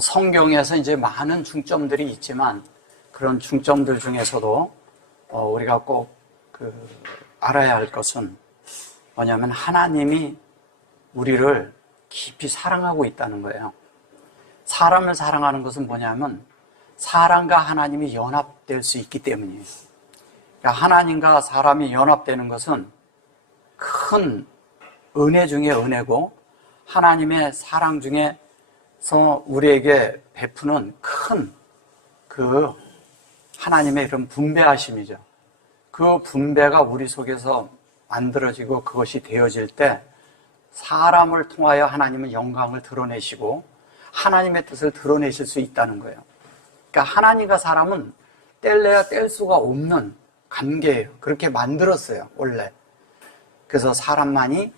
성경에서 이제 많은 중점들이 있지만 그런 중점들 중에서도 우리가 꼭 알아야 할 것은 뭐냐면 하나님이 우리를 깊이 사랑하고 있다는 거예요. 사람을 사랑하는 것은 뭐냐면 사람과 하나님이 연합될 수 있기 때문이에요. 그러니까 하나님과 사람이 연합되는 것은 큰 은혜 중에 은혜고 하나님의 사랑 중에서 우리에게 베푸는 큰 하나님의 이런 분배하심이죠. 그 분배가 우리 속에서 만들어지고 그것이 되어질 때 사람을 통하여 하나님은 영광을 드러내시고 하나님의 뜻을 드러내실 수 있다는 거예요. 그러니까 하나님과 사람은 뗄래야 뗄 수가 없는 관계예요. 그렇게 만들었어요, 원래. 그래서 사람만이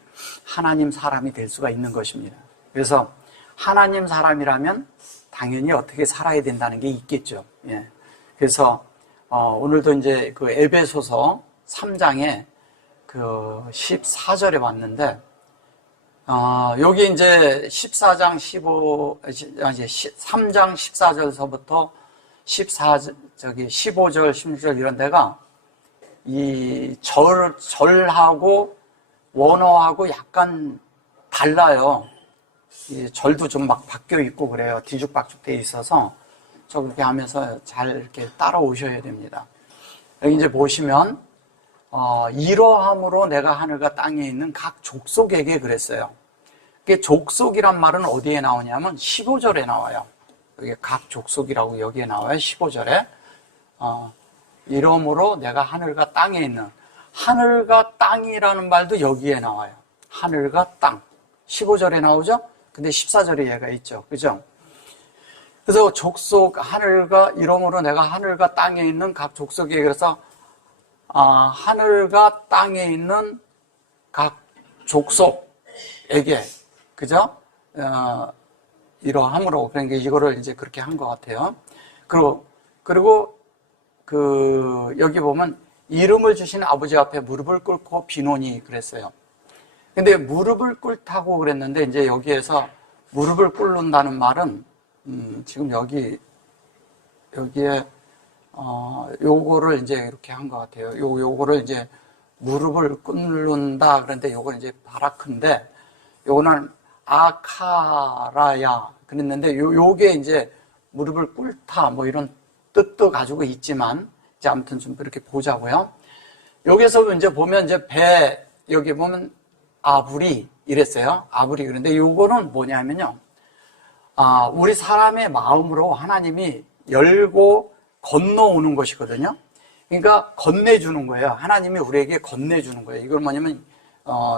하나님 사람이 될 수가 있는 것입니다. 그래서 하나님 사람이라면 당연히 어떻게 살아야 된다는 게 있겠죠. 예. 그래서 오늘도 이제 그 에베소서 3장에 그 14절에 왔는데 여기 이제 14장 3장 14절서부터 15절, 16절 이런 데가 이 절하고 원어하고 약간 달라요. 이 절도 좀 막 바뀌어 있고 그래요. 뒤죽박죽 돼 있어서 그렇게 하면서 잘 이렇게 따라오셔야 됩니다. 여기 이제 보시면 이러함으로 내가 하늘과 땅에 있는 각 족속에게 그랬어요. 그게 족속이란 말은 어디에 나오냐면 15절에 나와요. 여기 각 족속이라고 여기에 나와요. 15절에 이러므로 내가 하늘과 땅에 있는 하늘과 땅이라는 말도 여기에 나와요. 하늘과 땅 15절에 나오죠? 근데 14절에 얘가 있죠. 그죠? 그래서 족속 하늘과 이러므로 내가 하늘과 땅에 있는 각 족속에게 그래서 하늘과 땅에 있는 각 족속에게 그죠? 이러함으로 그러니까 이거를 이제 그렇게 한 것 같아요. 그리고 여기 보면 이름을 주신 아버지 앞에 무릎을 꿇고 비노니 그랬어요. 근데 무릎을 꿇다고 그랬는데 이제 여기에서 무릎을 꿇는다는 말은 지금 여기에 요거를 이제 이렇게 한 것 같아요. 요거를 이제 무릎을 꿇는다 그런데 요거는 이제 바라크인데 요거는 아카라야 그랬는데 요게 이제 무릎을 꿇다 뭐 이런 뜻도 가지고 있지만 이제 아무튼 좀 이렇게 보자고요. 여기서 이제 보면 이제 여기 보면 아브리 이랬어요. 아브리 그런데 요거는 뭐냐면요. 우리 사람의 마음으로 하나님이 열고 건너오는 것이거든요. 그러니까 건네주는 거예요. 하나님이 우리에게 건네주는 거예요. 이걸 뭐냐면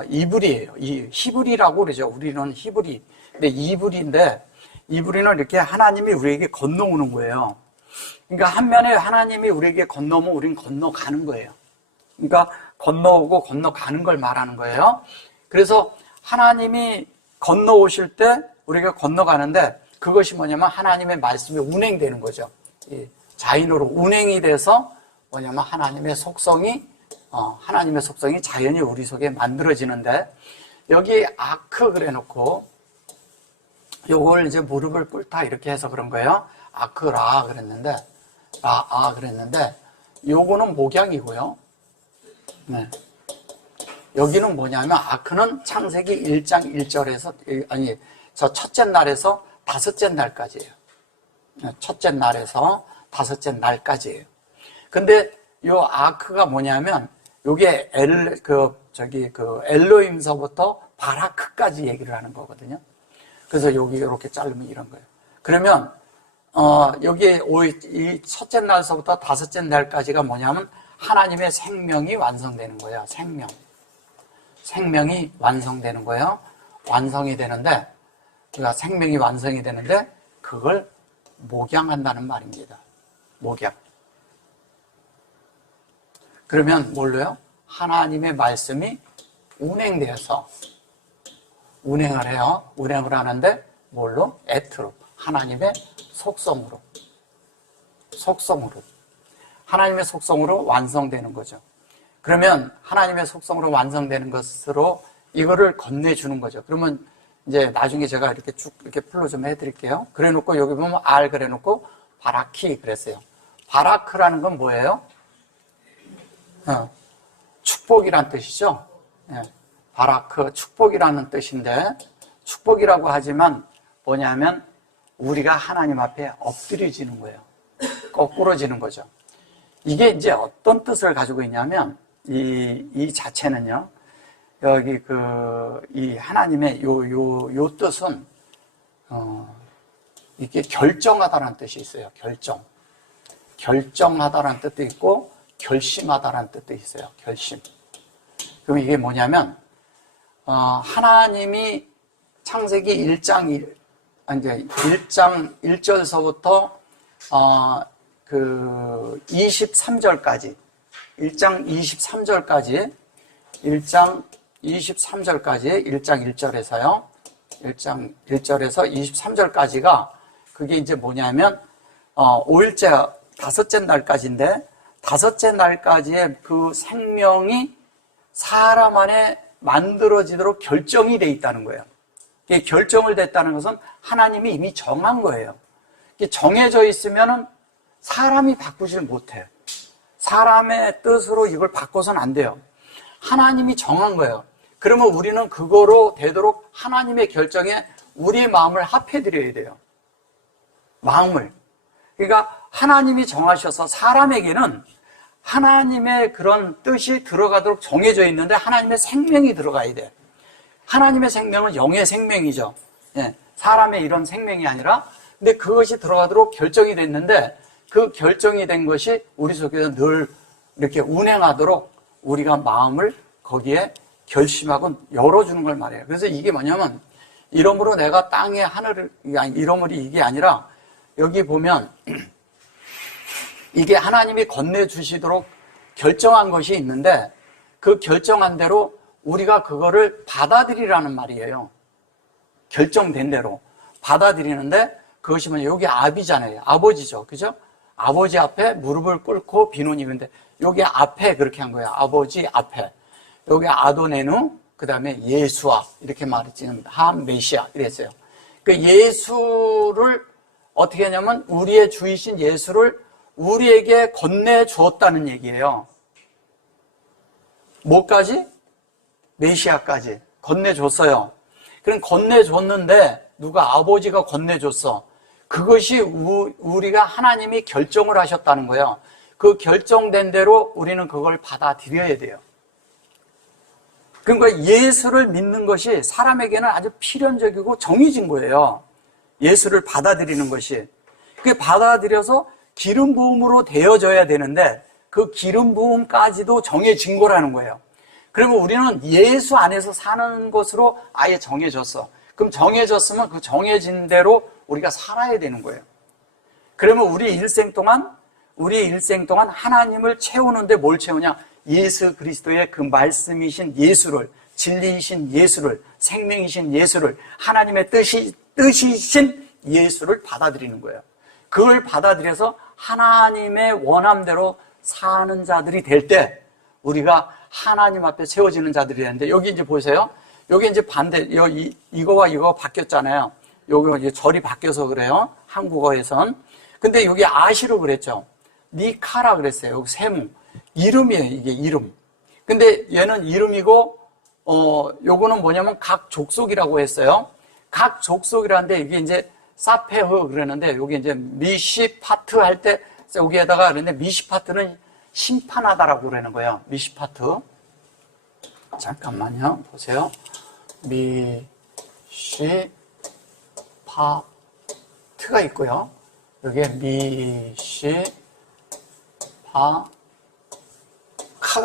이브리예요. 히브리라고 그러죠. 우리는 히브리. 근데 이브리인데 이브리는 이렇게 하나님이 우리에게 건너오는 거예요. 그러니까 한면에 하나님이 우리에게 건너오면 우리는 건너가는 거예요. 그러니까 건너오고 건너가는 걸 말하는 거예요. 그래서 하나님이 건너오실 때 우리가 건너가는데 그것이 뭐냐면 하나님의 말씀이 운행되는 거죠. 자인으로 운행이 돼서 뭐냐면 하나님의 속성이 자연히 우리 속에 만들어지는데 여기 아크 그래 놓고 요걸 이제 무릎을 꿇다 이렇게 해서 그런 거예요. 아크라 그랬는데 그랬는데 요거는 목양이고요. 네. 여기는 뭐냐면 아크는 창세기 1장 1절에서 첫째 날에서 다섯째 날까지예요. 첫째 날에서 다섯째 날까지예요. 근데 요 아크가 뭐냐면 요게 엘로힘서부터 바라크까지 얘기를 하는 거거든요. 그래서 여기 이렇게 자르면 이런 거예요. 그러면 여기 이 첫째 날서부터 다섯째 날까지가 뭐냐면 하나님의 생명이 완성되는 거예요. 생명이 완성되는 거예요. 완성이 되는데 그러니까 생명이 완성이 되는데 그걸 목양한다는 말입니다. 목양. 그러면 뭘로요? 하나님의 말씀이 운행되어서 운행을 해요. 운행을 하는데 뭘로? 에트로. 하나님의 속성으로. 하나님의 속성으로 완성되는 거죠. 그러면 하나님의 속성으로 완성되는 것으로 이거를 건네주는 거죠. 그러면 이제 나중에 제가 이렇게 쭉 이렇게 풀로 좀 해드릴게요. 그래 놓고 여기 보면 알 그래 놓고 바라키 그랬어요. 바라크라는 건 뭐예요? 축복이란 뜻이죠. 예, 바라크, 축복이라는 뜻인데, 축복이라고 하지만 뭐냐면 우리가 하나님 앞에 엎드려지는 거예요. 거꾸러지는 거죠. 이게 이제 어떤 뜻을 가지고 있냐면, 이 자체는요, 여기 이 하나님의 요 뜻은, 이게 결정하다라는 뜻이 있어요. 결정하다라는 뜻도 있고, 결심하다라는 뜻도 있어요. 결심. 그럼 이게 뭐냐면, 하나님이 창세기 1장 1절서부터, 23절까지, 1장 23절까지, 1장 1절에서요, 1장 1절에서 23절까지가, 그게 이제 뭐냐면, 5일째, 다섯째 날까지인데, 다섯째 날까지의 그 생명이 사람 안에 만들어지도록 결정이 돼 있다는 거예요. 이게 결정을 됐다는 것은 하나님이 이미 정한 거예요. 이게 정해져 있으면은 사람이 바꾸질 못해요. 사람의 뜻으로 이걸 바꿔서는 안 돼요. 하나님이 정한 거예요. 그러면 우리는 그거로 되도록 하나님의 결정에 우리의 마음을 합해드려야 돼요. 마음을. 그러니까 하나님이 정하셔서 사람에게는 하나님의 그런 뜻이 들어가도록 정해져 있는데 하나님의 생명이 들어가야 돼. 하나님의 생명은 영의 생명이죠. 예, 사람의 이런 생명이 아니라, 근데 그것이 들어가도록 결정이 됐는데 그 결정이 된 것이 우리 속에서 늘 이렇게 운행하도록 우리가 마음을 거기에 결심하고 열어주는 걸 말해요. 그래서 이게 뭐냐면, 이러므로 내가 땅에 하늘을, 이러므로 이게 아니라 여기 보면 이게 하나님이 건네주시도록 결정한 것이 있는데 그 결정한 대로 우리가 그거를 받아들이라는 말이에요. 결정된 대로 받아들이는데, 그것이 뭐냐, 여기 아비잖아요. 아버지죠. 그죠? 아버지 앞에 무릎을 꿇고 비노니. 근데 여기 앞에 그렇게 한 거예요. 아버지 앞에. 여기 아도네누, 그 다음에 예수아. 이렇게 말했지. 한 메시아. 이랬어요. 그 예수를 어떻게 하냐면 우리의 주이신 예수를 우리에게 건네주었다는 얘기예요. 뭐까지? 메시아까지 건네줬어요. 그럼 건네줬는데 누가? 아버지가 건네줬어. 그것이 우리가 하나님이 결정을 하셨다는 거예요. 그 결정된 대로 우리는 그걸 받아들여야 돼요. 그러니까 예수를 믿는 것이 사람에게는 아주 필연적이고 정해진 거예요. 예수를 받아들이는 것이. 그게 받아들여서 기름 부음으로 되어져야 되는데 그 기름 부음까지도 정해진 거라는 거예요. 그러면 우리는 예수 안에서 사는 것으로 아예 정해졌어. 그럼 정해졌으면 그 정해진 대로 우리가 살아야 되는 거예요. 그러면 우리 일생 동안 하나님을 채우는데 뭘 채우냐? 예수 그리스도의 그 말씀이신 예수를, 진리이신 예수를, 생명이신 예수를, 하나님의 뜻이신 예수를 받아들이는 거예요. 그걸 받아들여서 하나님의 원함대로 사는 자들이 될 때 우리가 하나님 앞에 세워지는 자들이 되는데, 여기 이제 보세요. 여기 이제 반대, 이거와 이거가 바뀌었잖아요. 여기 이제 절이 바뀌어서 그래요. 한국어에선. 근데 여기 아시로 그랬죠. 니카라 그랬어요. 여기 세무. 이름이에요, 이게 이름. 근데 얘는 이름이고, 요거는 뭐냐면 각 족속이라고 했어요. 각 족속이라는데 이게 이제 사페흐 그러는데, 여기 이제 미시파트 할 때 여기에다가 그랬는데, 미시파트는 심판하다라고 그러는 거예요. 미시파트. 잠깐만요. 보세요. 미시파트가 있고요. 여기에 미시파카가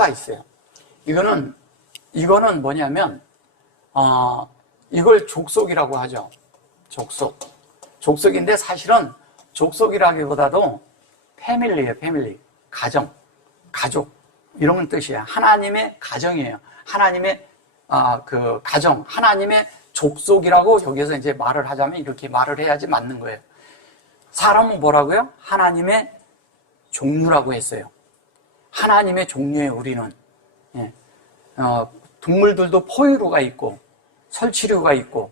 있어요. 이거는 뭐냐면, 이걸 족속이라고 하죠. 족속인데 사실은 족속이라기보다도 패밀리예요, 패밀리. 가족. 이런 뜻이에요. 하나님의 가정이에요. 하나님의, 그 가정, 하나님의 족속이라고 여기서 이제 말을 하자면 이렇게 말을 해야지 맞는 거예요. 사람은 뭐라고요? 하나님의 종류라고 했어요. 하나님의 종류에 우리는. 예. 동물들도 포유류가 있고, 설치류가 있고,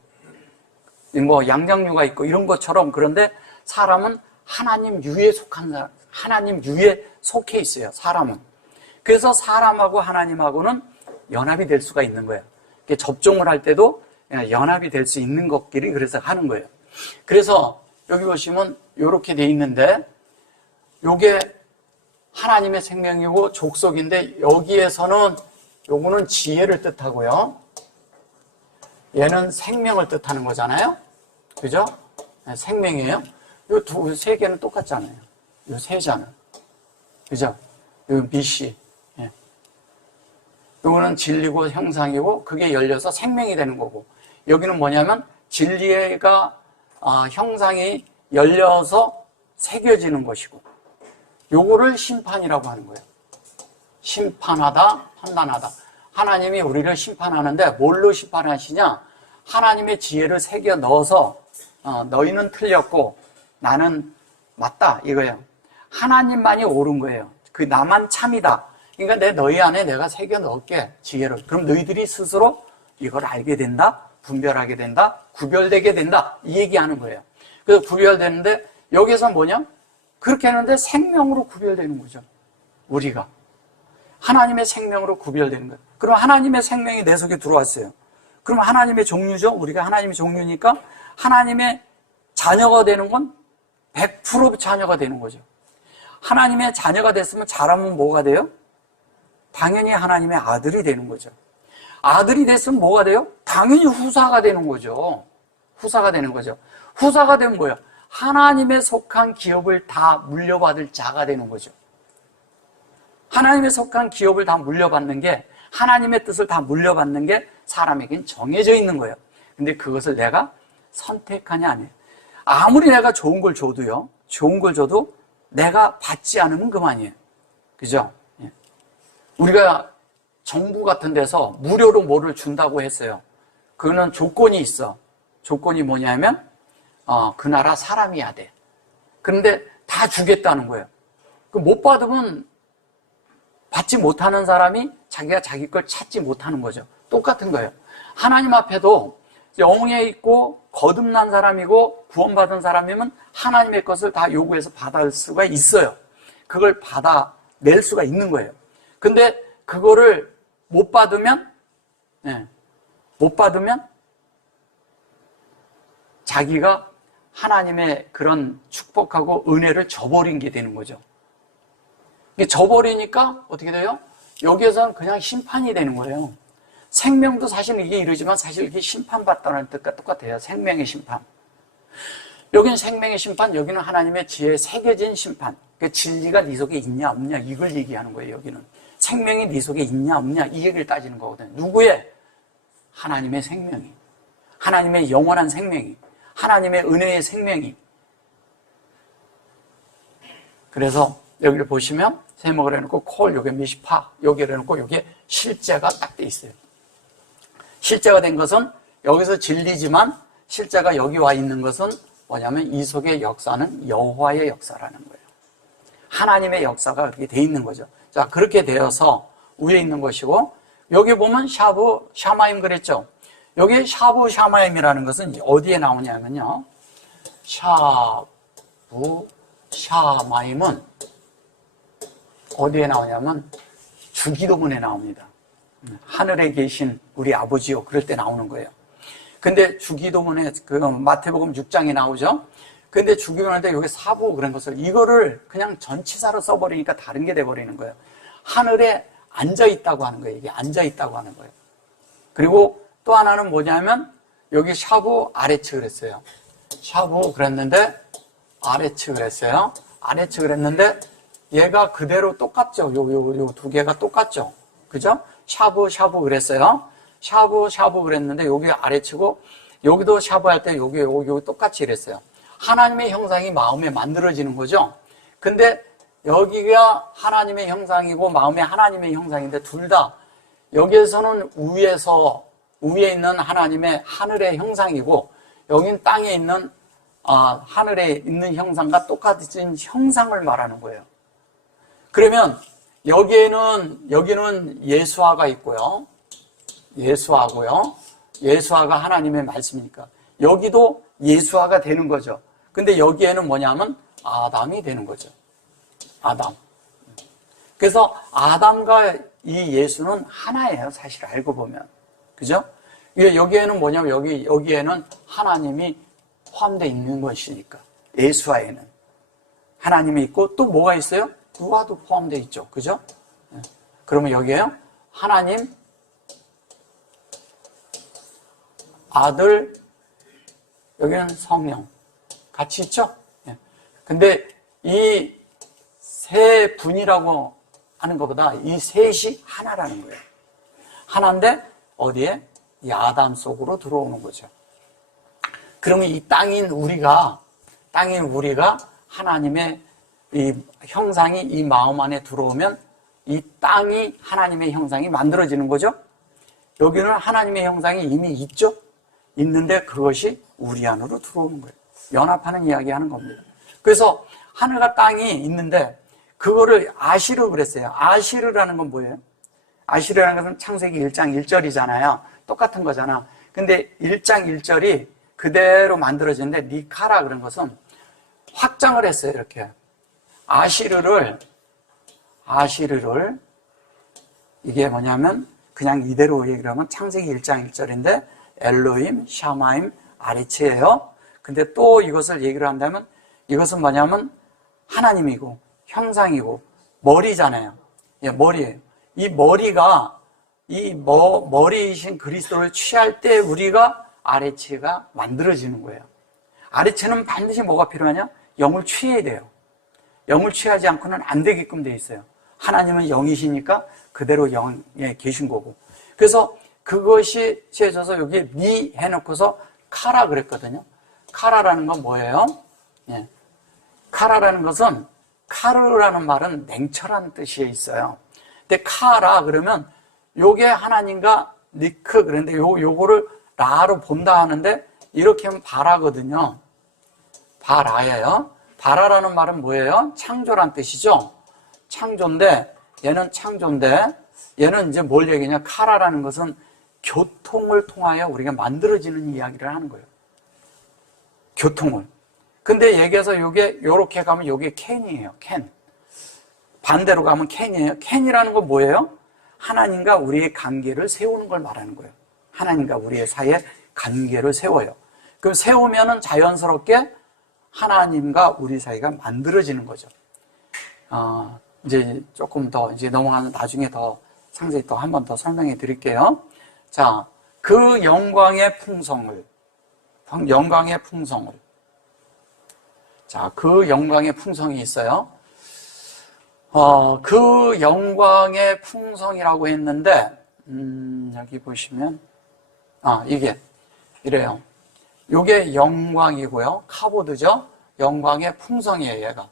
뭐 양장류가 있고 이런 것처럼. 그런데 사람은 하나님 유에 속한 사람, 하나님 유에 속해 있어요, 사람은. 그래서 사람하고 하나님하고는 연합이 될 수가 있는 거예요. 접종을 할 때도 연합이 될 수 있는 것끼리 그래서 하는 거예요. 그래서 여기 보시면 이렇게 돼 있는데, 요게 하나님의 생명이고 족속인데, 여기에서는 요거는 지혜를 뜻하고요, 얘는 생명을 뜻하는 거잖아요. 그죠? 생명이에요. 요 세 개는 똑같잖아요. 요 세 자는. 그죠? 요 미시. 예. 요거는 진리고 형상이고, 그게 열려서 생명이 되는 거고, 여기는 뭐냐면 진리가 형상이 열려서 새겨지는 것이고, 요거를 심판이라고 하는 거예요. 심판하다, 판단하다. 하나님이 우리를 심판하는데 뭘로 심판하시냐? 하나님의 지혜를 새겨 넣어서 너희는 틀렸고 나는 맞다, 이거예요. 하나님만이 옳은 거예요. 그 나만 참이다. 그러니까 너희 안에 내가 새겨 넣을게, 지혜를. 그럼 너희들이 스스로 이걸 알게 된다, 분별하게 된다, 구별되게 된다, 이 얘기하는 거예요. 그래서 구별되는데, 여기서 뭐냐? 그렇게 하는데 생명으로 구별되는 거죠, 우리가. 하나님의 생명으로 구별되는 거예요. 그럼 하나님의 생명이 내 속에 들어왔어요. 그럼 하나님의 종류죠. 우리가 하나님의 종류니까 하나님의 자녀가 되는 건 100% 자녀가 되는 거죠. 하나님의 자녀가 됐으면 자라면 뭐가 돼요? 당연히 하나님의 아들이 되는 거죠. 아들이 됐으면 뭐가 돼요? 당연히 후사가 되는 거죠. 후사가 되는 거죠. 후사가 되면 뭐예요? 하나님에 속한 기업을 다 물려받을 자가 되는 거죠. 하나님에 속한 기업을 다 물려받는 게, 하나님의 뜻을 다 물려받는 게 사람에겐 정해져 있는 거예요. 근데 그것을 내가 선택하냐, 아니에요. 아무리 내가 좋은 걸 줘도요, 좋은 걸 줘도 내가 받지 않으면 그만이에요. 그죠? 예. 우리가 정부 같은 데서 무료로 뭐를 준다고 했어요. 그거는 조건이 있어. 조건이 뭐냐면 그 나라 사람이어야 돼. 그런데 다 주겠다는 거예요. 못 받으면, 받지 못하는 사람이 자기가 자기 걸 찾지 못하는 거죠. 똑같은 거예요. 하나님 앞에도 영에 있고 거듭난 사람이고 구원받은 사람이면 하나님의 것을 다 요구해서 받을 수가 있어요. 그걸 받아낼 수가 있는 거예요. 근데 그거를 못 받으면 자기가 하나님의 그런 축복하고 은혜를 저버린 게 되는 거죠. 이게 저버리니까 어떻게 돼요? 여기에서는 그냥 심판이 되는 거예요. 생명도 사실 이게 이러지만 사실 이게 심판받다는 뜻과 똑같아요. 생명의 심판. 여기는 생명의 심판, 여기는 하나님의 지혜에 새겨진 심판. 그러니까 진리가 네 속에 있냐 없냐 이걸 얘기하는 거예요. 여기는 생명이 네 속에 있냐 없냐 이 얘기를 따지는 거거든요. 누구의? 하나님의 생명이, 하나님의 영원한 생명이, 하나님의 은혜의 생명이. 그래서 여기를 보시면 세목을 해놓고 콜, 요게 미시파, 여기를 해놓고 요게 실제가 딱 돼 있어요. 실제가 된 것은 여기서 진리지만 실제가 여기 와 있는 것은 뭐냐면 이 속의 역사는 여호와의 역사라는 거예요. 하나님의 역사가 그렇게 돼 있는 거죠. 자, 그렇게 되어서 위에 있는 것이고, 여기 보면 샤브 샤마임 그랬죠. 여기 샤브 샤마임이라는 것은 어디에 나오냐면요, 샤브 샤마임은 어디에 나오냐면 주기도문에 나옵니다. 하늘에 계신 우리 아버지요, 그럴 때 나오는 거예요. 근데 주기도문에 그 마태복음 6장에 나오죠. 근데 주기도문한테 여기 사부 그런 것을 이거를 그냥 전치사로 써버리니까 다른 게 돼버리는 거예요. 하늘에 앉아 있다고 하는 거예요. 이게 앉아 있다고 하는 거예요. 그리고 또 하나는 뭐냐면 여기 샤부 아레츠 그랬어요. 샤부 그랬는데 아레츠 그랬어요. 아레츠 그랬는데 얘가 그대로 똑같죠. 요 두 개가 똑같죠. 그죠? 샤브 그랬어요. 샤브 그랬는데 여기 아래치고 여기도 샤브 할 때 여기 똑같이 이랬어요. 하나님의 형상이 마음에 만들어지는 거죠. 근데 여기가 하나님의 형상이고 마음에 하나님의 형상인데 둘 다 여기에서는 위에 있는 하나님의 하늘의 형상이고 여긴 땅에 있는 하늘에 있는 형상과 똑같은 형상을 말하는 거예요. 그러면 여기는 예수아가 있고요. 예수아가 하나님의 말씀이니까 여기도 예수화가 되는 거죠. 근데 여기에는 뭐냐면 아담이 되는 거죠. 아담. 그래서 아담과 이 예수는 하나예요. 사실 알고 보면. 그죠? 여기에는 뭐냐면 여기에는 하나님이 포함되어 있는 것이니까. 예수화에는. 하나님이 있고 또 뭐가 있어요? 누가도 포함되어 있죠. 그죠? 그러면 여기에요. 하나님, 아들, 여기는 성령. 같이 있죠? 근데 이 세 분이라고 하는 것보다 이 셋이 하나라는 거예요. 하나인데 어디에? 이 아담 속으로 들어오는 거죠. 그러면 이 땅인 우리가 하나님의 이 형상이 이 마음 안에 들어오면 이 땅이 하나님의 형상이 만들어지는 거죠. 여기는 하나님의 형상이 이미 있죠. 있는데 그것이 우리 안으로 들어오는 거예요. 연합하는 이야기 하는 겁니다. 그래서 하늘과 땅이 있는데 그거를 아시르 그랬어요. 아시르라는 건 뭐예요? 아시르라는 것은 창세기 1장 1절이잖아요. 똑같은 거잖아. 근데 1장 1절이 그대로 만들어지는데 니카라 그런 것은 확장을 했어요. 이렇게 아시르를 이게 뭐냐면 그냥 이대로 얘기를 하면 창세기 1장 1절인데 엘로힘, 샤마임, 아리치예요. 근데 또 이것을 얘기를 한다면 이것은 뭐냐면 하나님이고 형상이고 머리잖아요. 예, 머리예요. 이 머리가 머리이신 그리스도를 취할 때 우리가 아레치가 만들어지는 거예요. 아레치는 반드시 뭐가 필요하냐? 영을 취해야 돼요. 영을 취하지 않고는 안 되게끔 돼 있어요. 하나님은 영이시니까 그대로 영에 계신 거고. 그래서 그것이 취해져서 여기에 니 해놓고서 카라 그랬거든요. 카라라는 건 뭐예요? 예. 카라라는 것은 카르라는 말은 냉철한 뜻이 있어요. 근데 카라 그러면 요게 하나님과 니크 그런데 요거를 라로 본다 하는데 이렇게 하면 바라거든요. 바라예요. 바라라는 말은 뭐예요? 창조란 뜻이죠. 창조인데 얘는 이제 뭘 얘기냐? 카라라는 것은 교통을 통하여 우리가 만들어지는 이야기를 하는 거예요. 교통을. 근데 얘기해서 요렇게 가면 요게 캔이에요. 캔. 반대로 가면 캔이에요. 캔이라는 건 뭐예요? 하나님과 우리의 관계를 세우는 걸 말하는 거예요. 하나님과 우리의 사이에 관계를 세워요. 그럼 세우면은 자연스럽게 하나님과 우리 사이가 만들어지는 거죠. 이제 조금 더 이제 넘어가는 나중에 더 상세히 또 한 번 더 설명해 드릴게요. 자, 그 영광의 풍성을. 자, 그 영광의 풍성이 있어요. 그 영광의 풍성이라고 했는데, 여기 보시면, 이게, 이래요. 요게 영광이고요. 카보드죠? 영광의 풍성이에요, 얘가.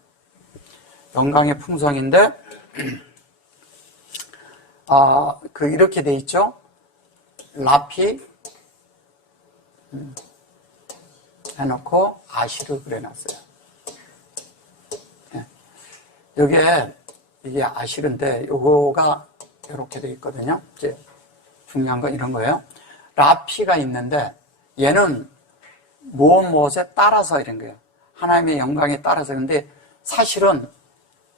영광의 풍성인데, 이렇게 돼 있죠? 라피, 해놓고 아시를 그려놨어요. 예. 이게 아시른데, 요거가 이렇게 돼 있거든요. 이제 중요한 건 이런 거예요. 라피가 있는데, 얘는 무엇에 따라서 이런 거예요. 하나님의 영광에 따라서. 근데 사실은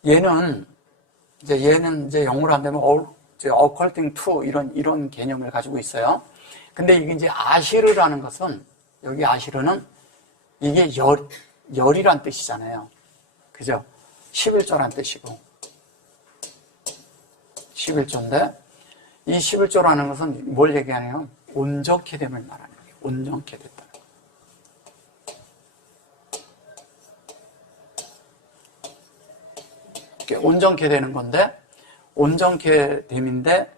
얘는 이제 영어로 한다면 occulting to 이런 개념을 가지고 있어요. 근데 이게 이제 아시르라는 것은, 여기 아시르는 이게 열이란 뜻이잖아요. 그죠? 11조란 뜻이고. 11조인데, 이 11조라는 것은 뭘 얘기하냐면, 온전케 됨을 말하는 거예요. 온전케 됐다는 거예요. 온전케 되는 건데, 온전케 됨인데,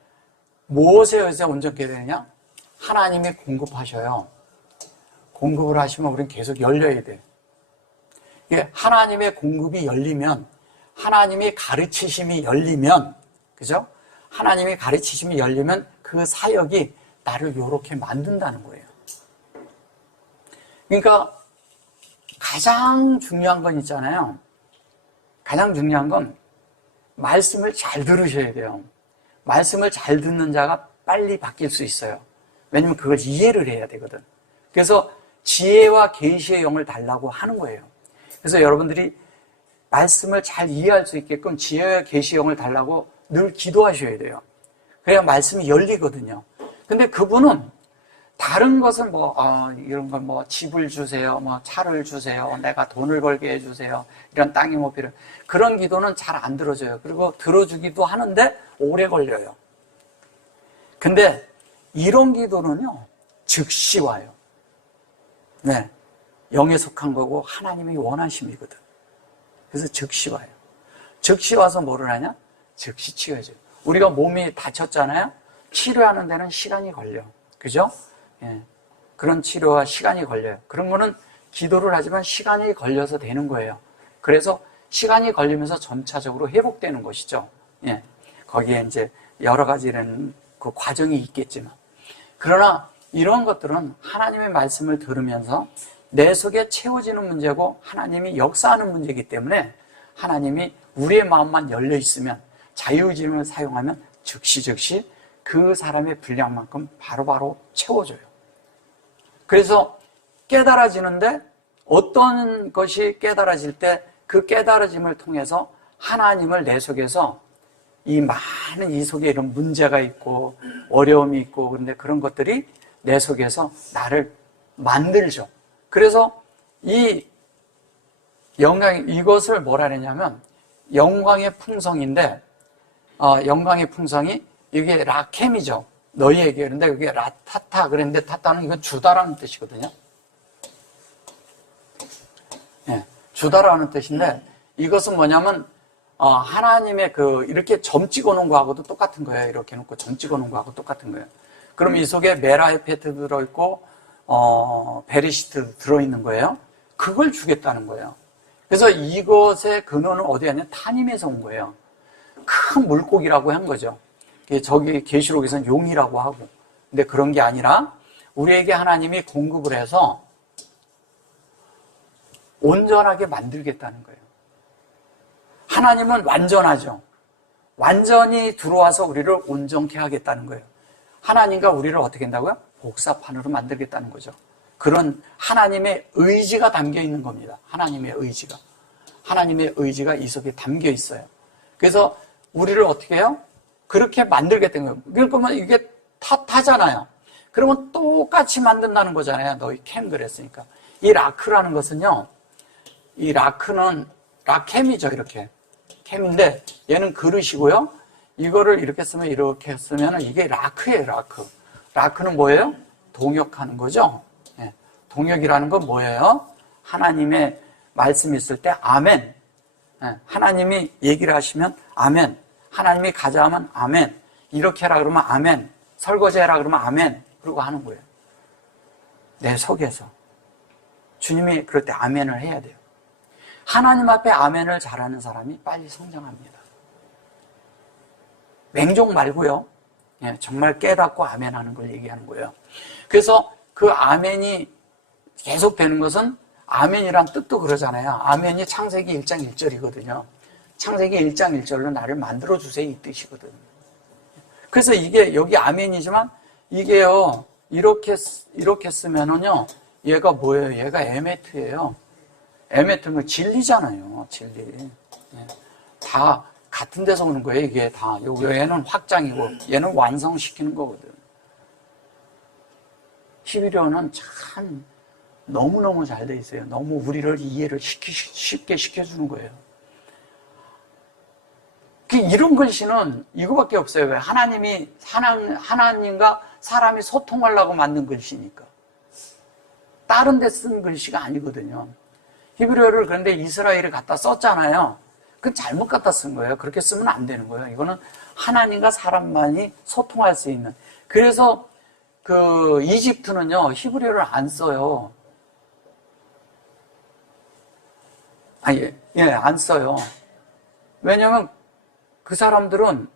무엇에 의해서 온전케 되느냐? 하나님이 공급하셔요. 공급을 하시면 우리는 계속 열려야 돼요. 이게 하나님의 공급이 열리면, 하나님의 가르치심이 열리면, 그죠? 하나님의 가르치심이 열리면 그 사역이 나를 요렇게 만든다는 거예요. 그러니까 가장 중요한 건 있잖아요. 가장 중요한 건 말씀을 잘 들으셔야 돼요. 말씀을 잘 듣는 자가 빨리 바뀔 수 있어요. 왜냐면 그걸 이해를 해야 되거든. 그래서 지혜와 계시의 영을 달라고 하는 거예요. 그래서 여러분들이 말씀을 잘 이해할 수 있게끔 지혜와 계시의 영을 달라고 늘 기도하셔야 돼요. 그래야 말씀이 열리거든요. 근데 그분은 다른 것은 이런 건 집을 주세요, 차를 주세요, 내가 돈을 벌게 해주세요, 이런 땅이 필요해. 그런 기도는 잘 안 들어줘요. 그리고 들어주기도 하는데 오래 걸려요. 근데 이런 기도는요, 즉시 와요. 네. 영에 속한 거고 하나님이 원하심이거든. 그래서 즉시 와요. 즉시 와서 뭐를 하냐? 즉시 치유해줘요. 우리가 몸이 다쳤잖아요? 치료하는 데는 시간이 걸려. 그죠? 예. 그런 치료와 시간이 걸려요. 그런 거는 기도를 하지만 시간이 걸려서 되는 거예요. 그래서 시간이 걸리면서 점차적으로 회복되는 것이죠. 예. 거기에 이제 여러 가지는 그 과정이 있겠지만. 그러나 이런 것들은 하나님의 말씀을 들으면서 내 속에 채워지는 문제고 하나님이 역사하는 문제이기 때문에 하나님이 우리의 마음만 열려 있으면 자유의지를 사용하면 즉시 그 사람의 분량만큼 바로바로 채워줘요. 그래서 깨달아지는데 어떤 것이 깨달아질 때 그 깨달아짐을 통해서 하나님을 내 속에서 이 많은 이 속에 이런 문제가 있고 어려움이 있고 그런데 그런 것들이 내 속에서 나를 만들죠. 그래서 이것을 뭐라 그러냐면 영광의 풍성인데 영광의 풍성이 이게 라켐이죠. 너희에게. 그런데 그게 라타타 그랬는데 타타는 이건 주다라는 뜻이거든요. 예, 주다라는 뜻인데 이것은 뭐냐면 하나님의 이렇게 점 찍어 놓은 거하고도 똑같은 거예요. 이렇게 놓고 점 찍어 놓은 거하고 똑같은 거예요. 그럼 이 속에 메라이페트 들어있고 베리시트 들어있는 거예요. 그걸 주겠다는 거예요. 그래서 이것의 근원은 어디였냐? 타님에서 온 거예요. 큰 물고기라고 한 거죠. 저기 계시록에서는 용이라고 하고. 근데 그런 게 아니라 우리에게 하나님이 공급을 해서 온전하게 만들겠다는 거예요. 하나님은 완전하죠. 완전히 들어와서 우리를 온전케 하겠다는 거예요. 하나님과 우리를 어떻게 한다고요? 복사판으로 만들겠다는 거죠. 그런 하나님의 의지가 담겨 있는 겁니다. 하나님의 의지가. 하나님의 의지가 이 속에 담겨 있어요. 그래서 우리를 어떻게 해요? 그렇게 만들겠다는 거예요. 그러니까 이게 타잖아요. 그러면 똑같이 만든다는 거잖아요. 너희 캠 그랬으니까. 이 라크라는 것은요, 이 라크는 라켐이죠. 이렇게. 캠인데 얘는 그릇이고요. 이거를 이렇게 쓰면 이게 라크예요. 라크. 라크는 뭐예요? 동역하는 거죠. 예. 동역이라는 건 뭐예요? 하나님의 말씀이 있을 때 아멘. 예. 하나님이 얘기를 하시면 아멘. 하나님이 가자 하면 아멘. 이렇게 하라 그러면 아멘. 설거지 해라 그러면 아멘. 그러고 하는 거예요. 내 속에서. 주님이 그럴 때 아멘을 해야 돼요. 하나님 앞에 아멘을 잘하는 사람이 빨리 성장합니다. 맹종 말고요. 예, 정말 깨닫고 아멘하는 걸 얘기하는 거예요. 그래서 그 아멘이 계속 되는 것은 아멘이란 뜻도 그러잖아요. 아멘이 창세기 1장 1절이거든요. 창세기 1장 1절로 나를 만들어주세요 이 뜻이거든요. 그래서 이게 여기 아멘이지만 이게요 이렇게 쓰면은요 얘가 뭐예요? 얘가 에메트예요. 에메트는 진리잖아요. 진리. 예. 다 같은 데서 오는 거예요. 이게 다. 얘는 확장이고 얘는 완성시키는 거거든. 히브리어는 참 너무너무 잘 돼 있어요. 너무 우리를 이해를 쉽게 시켜주는 거예요. 이런 글씨는 이거밖에 없어요. 왜? 하나님과 사람이 소통하려고 만든 글씨니까. 다른 데 쓴 글씨가 아니거든요. 히브리어를 그런데 이스라엘이 갖다 썼잖아요. 그건 잘못 갖다 쓴 거예요. 그렇게 쓰면 안 되는 거예요. 이거는 하나님과 사람만이 소통할 수 있는. 그래서 이집트는요, 히브리어를 안 써요. 안 써요. 왜냐면 그 사람들은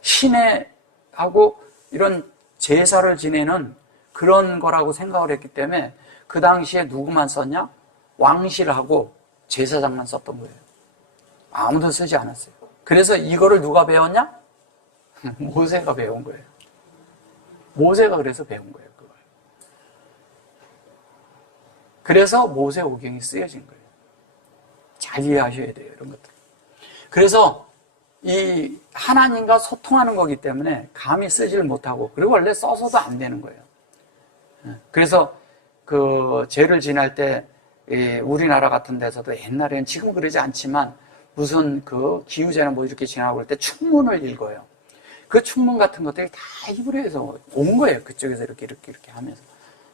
신하고 이런 제사를 지내는 그런 거라고 생각을 했기 때문에 그 당시에 누구만 썼냐? 왕실하고 제사장만 썼던 거예요. 아무도 쓰지 않았어요. 그래서 이거를 누가 배웠냐? 모세가 배운 거예요. 모세가 그래서 배운 거예요. 그걸. 그래서 모세오경이 쓰여진 거예요. 잘 이해하셔야 돼요, 이런 것들. 그래서 이 하나님과 소통하는 거기 때문에 감히 쓰지를 못하고, 그리고 원래 써서도 안 되는 거예요. 그래서 그 죄를 지날 때 우리나라 같은 데서도 옛날에는, 지금 그러지 않지만 무슨 그 기후제나 뭐 이렇게 지나고 그럴 때 충문을 읽어요. 그 충문 같은 것들이 다 히브리어에서 온 거예요. 그쪽에서 이렇게 하면서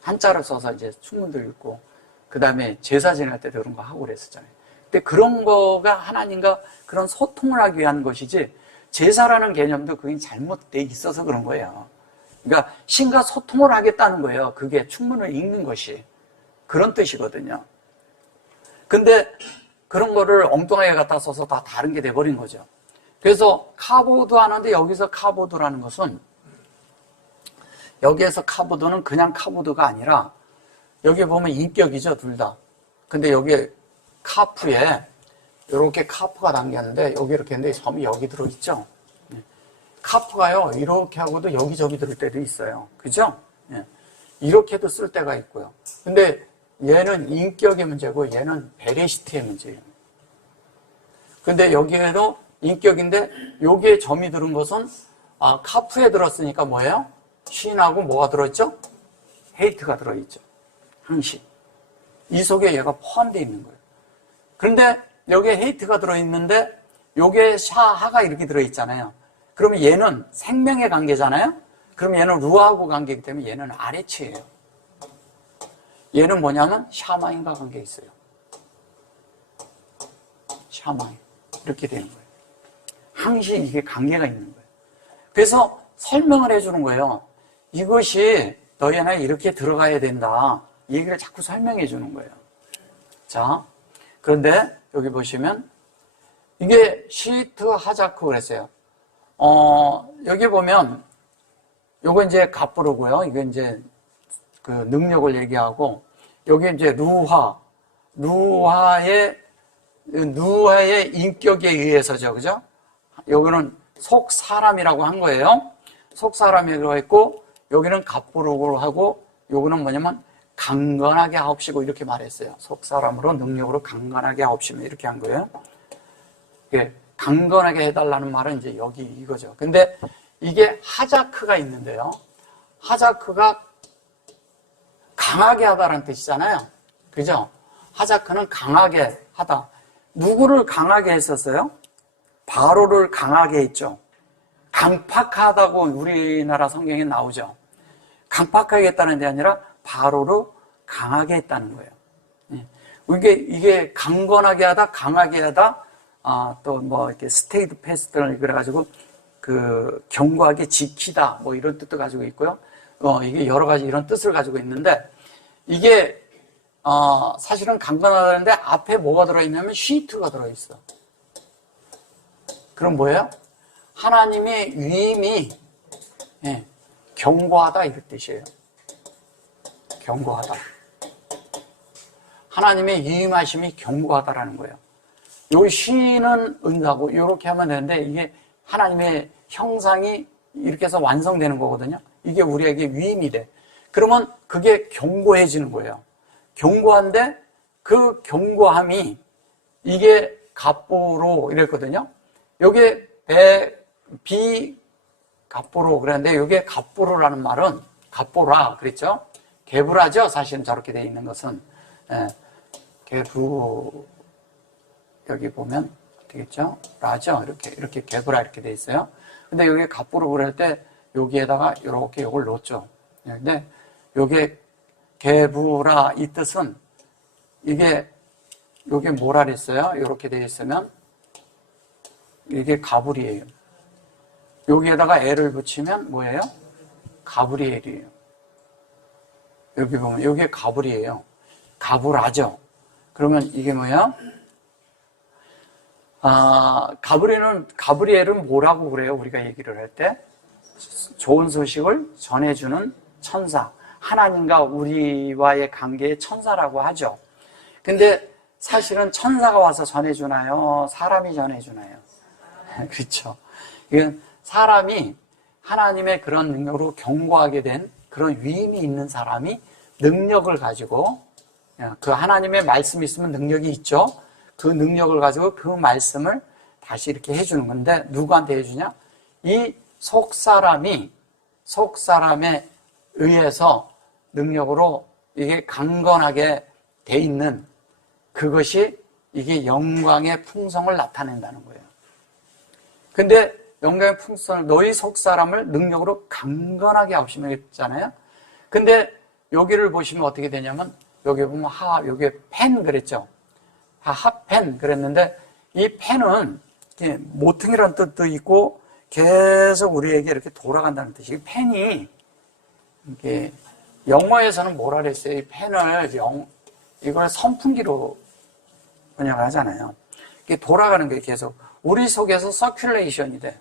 한자를 써서 이제 충문도 읽고, 그 다음에 제사 지낼 때도 그런 거 하고 그랬었잖아요. 근데 그런 거가 하나님과 그런 소통을 하기 위한 것이지, 제사라는 개념도 그게 잘못돼 있어서 그런 거예요. 그러니까 신과 소통을 하겠다는 거예요. 그게 충문을 읽는 것이 그런 뜻이거든요. 근데 그런 거를 엉뚱하게 갖다 써서 다 다른 게 돼버린 거죠. 그래서 카보드 하는데, 여기서 카보드라는 것은, 여기에서 카보드는 그냥 카보드가 아니라, 여기 보면 인격이죠, 둘 다. 근데 여기 카프에 이렇게 카프가 담겼는데, 여기 이렇게 했는데 섬이 여기 들어있죠. 카프가요, 이렇게 하고도 여기저기 들을 때도 있어요. 그죠? 이렇게도 쓸 때가 있고요. 근데 얘는 인격의 문제고, 얘는 베레시트의 문제예요. 근데 여기에도 인격인데, 여기에 점이 들은 것은, 카프에 들었으니까 뭐예요? 쉰하고 뭐가 들어있죠? 헤이트가 들어있죠. 항시. 이 속에 얘가 포함되어 있는 거예요. 그런데 여기에 헤이트가 들어있는데, 여기에 샤하가 이렇게 들어있잖아요. 그러면 얘는 생명의 관계잖아요? 그럼 얘는 루아하고 관계이기 때문에 얘는 아래치예요. 얘는 뭐냐면 샤마인과 관계에 있어요. 샤마인. 이렇게 되는 거예요. 항시 이게 관계가 있는 거예요. 그래서 설명을 해주는 거예요. 이것이 너희는 이렇게 들어가야 된다. 이 얘기를 자꾸 설명해 주는 거예요. 자, 그런데 여기 보시면 이게 시트 하자크 그랬어요. 여기 보면 요거 이제 갑부르고요. 이거 이제 그 능력을 얘기하고, 여기 이제 루하의 인격에 의해서죠. 그죠? 여기는 속 사람이라고 한 거예요. 속 사람이라고 했고, 여기는 갑부르고 하고, 요거는 뭐냐면 강건하게 하옵시고 이렇게 말했어요. 속 사람으로 능력으로 강건하게 하옵시면 이렇게 한 거예요. 예, 강건하게 해달라는 말은 이제 여기 이거죠. 근데 이게 하자크가 있는데요. 하자크가 강하게 하다라는 뜻이잖아요. 그죠? 하자크는 강하게 하다. 누구를 강하게 했었어요? 바로를 강하게 했죠. 강팍하다고 우리나라 성경에 나오죠. 강팍하게 했다는 게 아니라 바로를 강하게 했다는 거예요. 이게 강건하게 하다, 강하게 하다, 또 뭐 이렇게 스테이드 패스트를 그래가지고 그 견고하게 지키다 뭐 이런 뜻도 가지고 있고요. 이게 여러 가지 이런 뜻을 가지고 있는데, 이게 사실은 강건하다는데 앞에 뭐가 들어있냐면 시트가 들어있어. 그럼 뭐예요? 하나님의 위임이 견고하다 이런 뜻이에요. 견고하다. 하나님의 위임하심이 견고하다라는 거예요. 요 시는 은사고 이렇게 하면 되는데, 이게 하나님의 형상이 이렇게 해서 완성되는 거거든요. 이게 우리에게 위임이 돼. 그러면 그게 견고해지는 거예요. 견고한데 그 견고함이 이게 갑보로 이랬거든요. 요게 갑보로 그랬는데, 요게 갑보로라는 말은 갑보라 그랬죠. 개부라죠. 사실은 저렇게 돼 있는 것은. 개부, 여기 보면 되겠죠? 라죠? 이렇게 개부라 이렇게 돼 있어요. 근데 여기 갑부로 그럴 때 여기에다가 이렇게 요걸 넣었죠. 근데 요게 개부라 이 뜻은 요게 뭐라 그랬어요? 이렇게 돼 있으면 이게 가브리엘이에요. 여기에다가 L을 붙이면 뭐예요? 가브리엘이에요. 여기 보면 요게 가브리예요. 가브라죠. 그러면 이게 뭐야? 가브리엘은 뭐라고 그래요? 우리가 얘기를 할 때 좋은 소식을 전해주는 천사, 하나님과 우리와의 관계의 천사라고 하죠. 근데 사실은 천사가 와서 전해주나요? 사람이 전해주나요? 그렇죠. 이건 사람이 하나님의 그런 능력으로 견고하게 된 그런 위임이 있는 사람이 능력을 가지고 그 하나님의 말씀이 있으면 능력이 있죠. 그 능력을 가지고 그 말씀을 다시 이렇게 해주는 건데, 누구한테 해주냐? 이 속사람에 의해서 능력으로 이게 강건하게 돼 있는 그것이 이게 영광의 풍성을 나타낸다는 거예요. 근데 영광의 풍성을 너희 속사람을 능력으로 강건하게 하시면 했잖아요. 근데 여기를 보시면 어떻게 되냐면, 여기 보면 여기 펜 그랬죠. 핫펜 그랬는데, 이 펜은 모퉁이라는 뜻도 있고 계속 우리에게 이렇게 돌아간다는 뜻이. 이 펜이 이게 영어에서는 뭐라 그랬어요? 이 펜을 이걸 선풍기로 번역을 하잖아요. 이게 돌아가는 게 계속 우리 속에서 서큘레이션이 돼.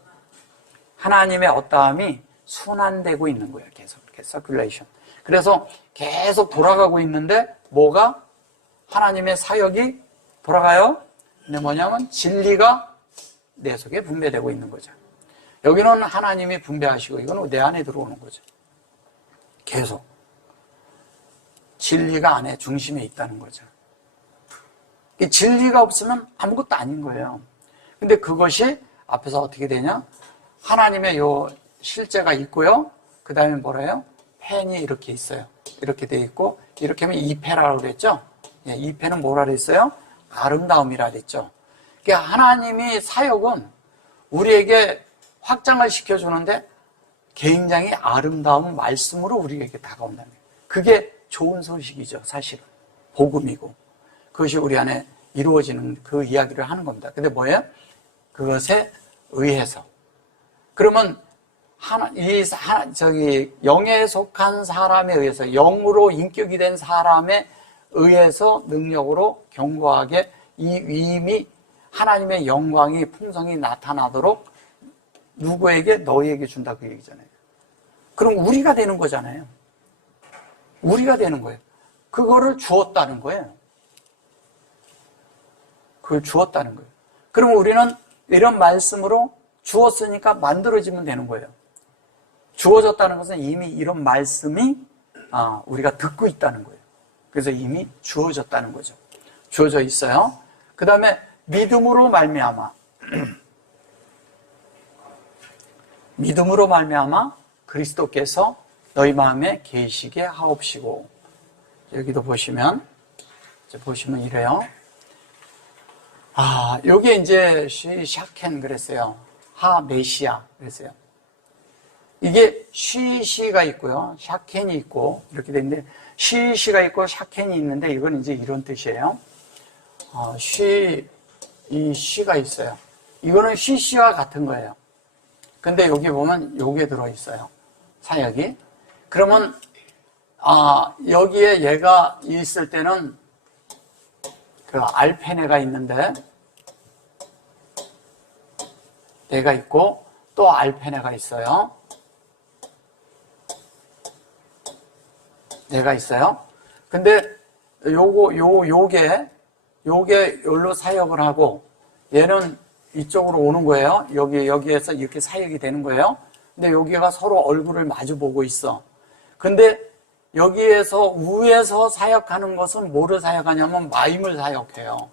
하나님의 어떠함이 순환되고 있는 거예요. 계속 이렇게 서큘레이션. 그래서 계속 돌아가고 있는데 뭐가? 하나님의 사역이 돌아가요. 근데 뭐냐면 진리가 내 속에 분배되고 있는 거죠. 여기는 하나님이 분배하시고 이거는 내 안에 들어오는 거죠. 계속 진리가 안에 중심에 있다는 거죠. 진리가 없으면 아무것도 아닌 거예요. 근데 그것이 앞에서 어떻게 되냐? 하나님의 요 실제가 있고요. 그 다음에 뭐래요? 펜이 이렇게 있어요. 이렇게 돼 있고, 이렇게 하면 이패라고 그랬죠? 이패는 뭐라 그랬어요? 아름다움이라 그랬죠. 그러니까 하나님이 사역은 우리에게 확장을 시켜주는데 굉장히 아름다운 말씀으로 우리에게 다가온다는 거예요. 그게 좋은 소식이죠, 사실은. 복음이고. 그것이 우리 안에 이루어지는 그 이야기를 하는 겁니다. 근데 뭐예요? 그것에 의해서. 그러면 영에 속한 사람에 의해서, 영으로 인격이 된 사람에 의해서 능력으로 견고하게 이 위임이 하나님의 영광이 풍성히 나타나도록 누구에게? 너희에게 준다 그 얘기잖아요. 그럼 우리가 되는 거잖아요. 우리가 되는 거예요. 그거를 주었다는 거예요. 그걸 주었다는 거예요. 그럼 우리는 이런 말씀으로 주었으니까 만들어지면 되는 거예요. 주어졌다는 것은 이미 이런 말씀이 우리가 듣고 있다는 거예요. 그래서 이미 주어졌다는 거죠. 주어져 있어요. 그 다음에 믿음으로 말미암아 믿음으로 말미암아 그리스도께서 너희 마음에 계시게 하옵시고. 여기도 보시면 이래요. 요게 이제 샤켄 그랬어요. 메시아 그랬어요. 이게 쉬시가 있고요. 샤켄이 있고 이렇게 되는데, 쉬시가 있고 샤켄이 있는데, 이건 이제 이런 뜻이에요. 이 쉬가 있어요. 이거는 쉬시와 같은 거예요. 근데 여기 보면 요게 들어있어요. 사역이. 그러면 여기에 얘가 있을 때는 그 알페네가 있는데, 얘가 있고 또 알페네가 있어요. 얘가 있어요. 근데 요게 여기로 사역을 하고, 얘는 이쪽으로 오는 거예요. 여기에서 이렇게 사역이 되는 거예요. 근데 여기가 서로 얼굴을 마주 보고 있어. 근데 여기에서 위에서 사역하는 것은 뭐를 사역하냐면 마임을 사역해요.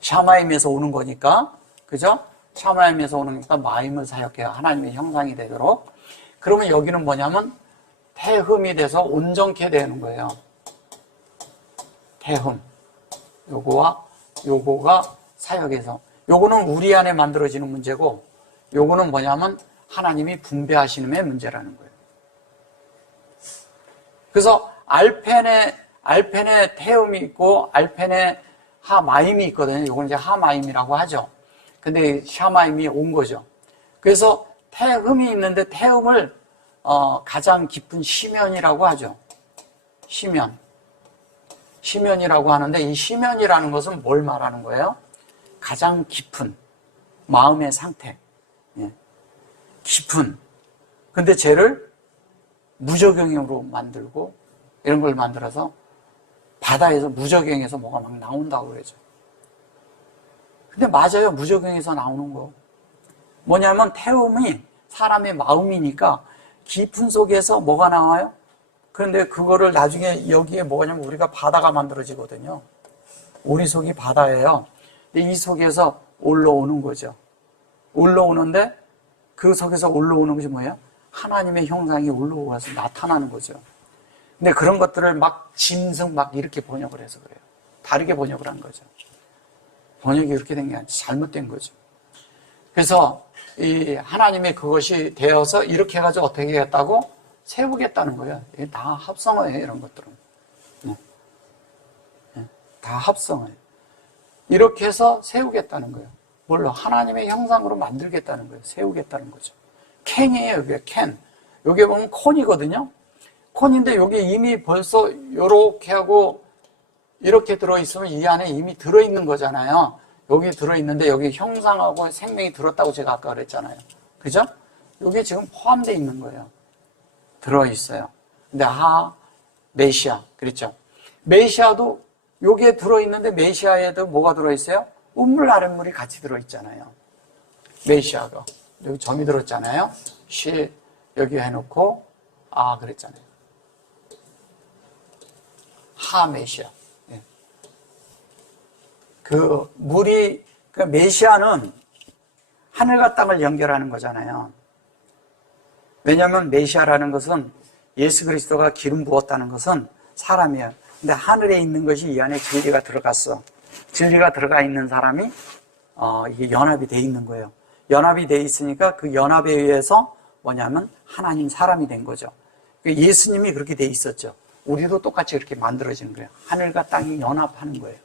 샤마임에서 오는 거니까, 그죠? 샤마임에서 오는 거니까 마임을 사역해요. 하나님의 형상이 되도록. 그러면 여기는 뭐냐면 태흠이 돼서 온전케 되는 거예요. 태흠. 요거가 사역에서. 요거는 우리 안에 만들어지는 문제고, 요거는 뭐냐면 하나님이 분배하시는 문제라는 거예요. 그래서 알펜의 태음이 있고 알펜의 하마임이 있거든요. 요건 이제 하마임이라고 하죠. 근데 샤마임이 온 거죠. 그래서 태음이 있는데, 태음을 가장 깊은 시면이라고 하죠. 시면이라고 하는데, 이 시면이라는 것은 뭘 말하는 거예요? 가장 깊은 마음의 상태. 깊은. 근데 쟤를 무저경으로 만들고, 이런 걸 만들어서 바다에서 무저경에서 뭐가 막 나온다고 그러죠. 근데 맞아요. 무저경에서 나오는 거. 뭐냐면 태음이 사람의 마음이니까 깊은 속에서 뭐가 나와요? 그런데 그거를 나중에 여기에 뭐냐면 우리가 바다가 만들어지거든요. 우리 속이 바다예요. 이 속에서 올라오는 거죠. 올라오는데 그 속에서 올라오는 것이 뭐예요? 하나님의 형상이 올라와서 나타나는 거죠. 근데 그런 것들을 막 짐승 막 이렇게 번역을 해서 그래요. 다르게 번역을 한 거죠. 번역이 그렇게 된 게 아니라 잘못된 거죠. 그래서 이 하나님의 그것이 되어서 이렇게 해가지고 어떻게 하겠다고? 세우겠다는 거예요. 이게 다 합성어예요, 이런 것들은. 다 합성어예요. 이렇게 해서 세우겠다는 거예요. 뭘로? 하나님의 형상으로 만들겠다는 거예요. 세우겠다는 거죠. 캔이에요, 여기가 캔. 여기 보면 콘이거든요. 콘인데 여기 이미 벌써 이렇게 하고 이렇게 들어있으면 이 안에 이미 들어있는 거잖아요. 여기 들어있는데 여기 형상하고 생명이 들었다고 제가 아까 그랬잖아요. 그죠? 여기 지금 포함되어 있는 거예요. 들어있어요. 근데 메시아. 그랬죠? 메시아도 여기에 들어있는데 메시아에도 뭐가 들어있어요? 운물, 아랫물이 같이 들어있잖아요. 메시아가. 여기 점이 들었잖아요. 여기 해놓고, 그랬잖아요. 메시아. 예. 그 메시아는 하늘과 땅을 연결하는 거잖아요. 왜냐하면 메시아라는 것은 예수 그리스도가 기름 부었다는 것은 사람이에요. 근데 하늘에 있는 것이 이 안에 진리가 들어갔어. 진리가 들어가 있는 사람이 이게 연합이 돼 있는 거예요. 연합이 돼 있으니까 그 연합에 의해서 뭐냐면 하나님 사람이 된 거죠. 예수님이 그렇게 돼 있었죠. 우리도 똑같이 그렇게 만들어지는 거예요. 하늘과 땅이 연합하는 거예요.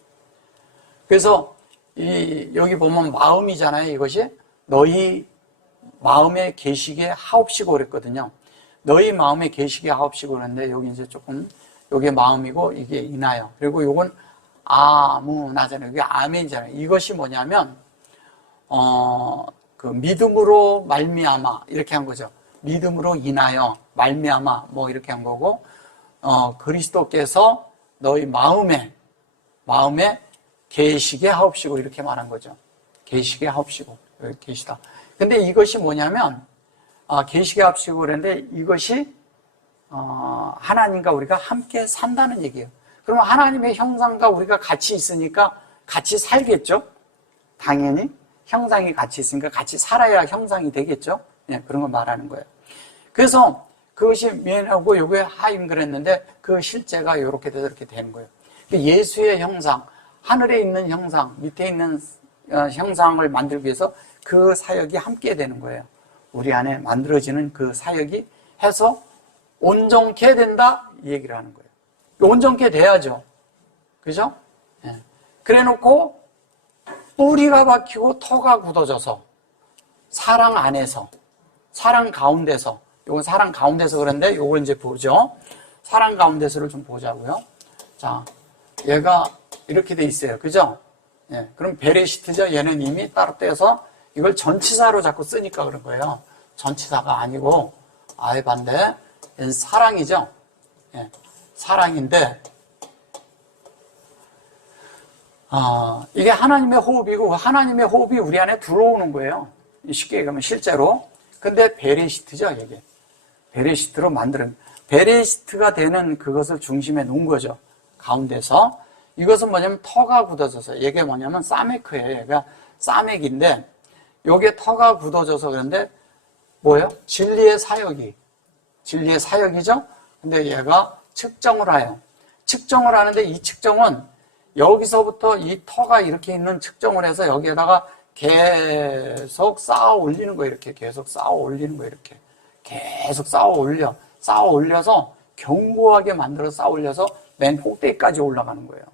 그래서 여기 보면 마음이잖아요. 이것이 너희 마음의 계시게 하옵시고 그랬거든요. 너희 마음의 계시게 하옵시고 그랬는데 여기 이제 조금 요게 마음이고 이게 인하여. 그리고 요건 아무나잖아요. 이게 아멘이잖아요. 이것이 뭐냐면 그 믿음으로 말미암아 이렇게 한 거죠. 믿음으로 인하여 말미암아 뭐 이렇게 한 거고 그리스도께서 너희 마음에 계시게 하옵시고 이렇게 말한 거죠. 계시게 하옵시고 여기 계시다. 근데 이것이 뭐냐면 계시게 하옵시고 그랬는데 이것이 하나님과 우리가 함께 산다는 얘기예요. 그러면 하나님의 형상과 우리가 같이 있으니까 같이 살겠죠? 당연히 형상이 같이 있으니까 같이 살아야 형상이 되겠죠? 네, 그런 걸 말하는 거예요. 그래서 그것이 면하고 요게 하임 그랬는데 그 실제가 이렇게 돼서 이렇게 되는 거예요. 예수의 형상, 하늘에 있는 형상, 밑에 있는 형상을 만들기 위해서 그 사역이 함께 되는 거예요. 우리 안에 만들어지는 그 사역이 해서 온전케 된다 이 얘기를 하는 거예요. 온전케 돼야죠. 그죠? 네. 그래 놓고 뿌리가 박히고 터가 굳어져서 사랑 안에서 사랑 가운데서 요건 사랑 가운데서 그런데 요걸 이제 보죠. 사랑 가운데서를 좀 보자고요. 자, 얘가 이렇게 돼 있어요. 그죠? 예. 그럼 베레시트죠. 얘는 이미 따로 떼서 이걸 전치사로 자꾸 쓰니까 그런 거예요. 전치사가 아니고 아예 반대. 얘는 사랑이죠. 예. 사랑인데 이게 하나님의 호흡이고 하나님의 호흡이 우리 안에 들어오는 거예요. 쉽게 얘기하면 실제로. 근데 베레시트죠. 이게. 베레시트로 만드는 베레시트가 되는 그것을 중심에 놓은 거죠. 가운데서. 이것은 뭐냐면 터가 굳어져서 이게 뭐냐면 사메크예요. 얘가 사맥인데 요게 터가 굳어져서 그런데 뭐예요? 진리의 사역이죠. 근데 얘가 측정을 해요. 측정을 하는데 이 측정은 여기서부터 이 터가 이렇게 있는 측정을 해서 여기에다가 계속 쌓아 올리는 거예요. 이렇게 계속 쌓아 올리는 거예요. 이렇게 계속 쌓아 올려서 견고하게 만들어서 쌓아 올려서 맨 꼭대기까지 올라가는 거예요.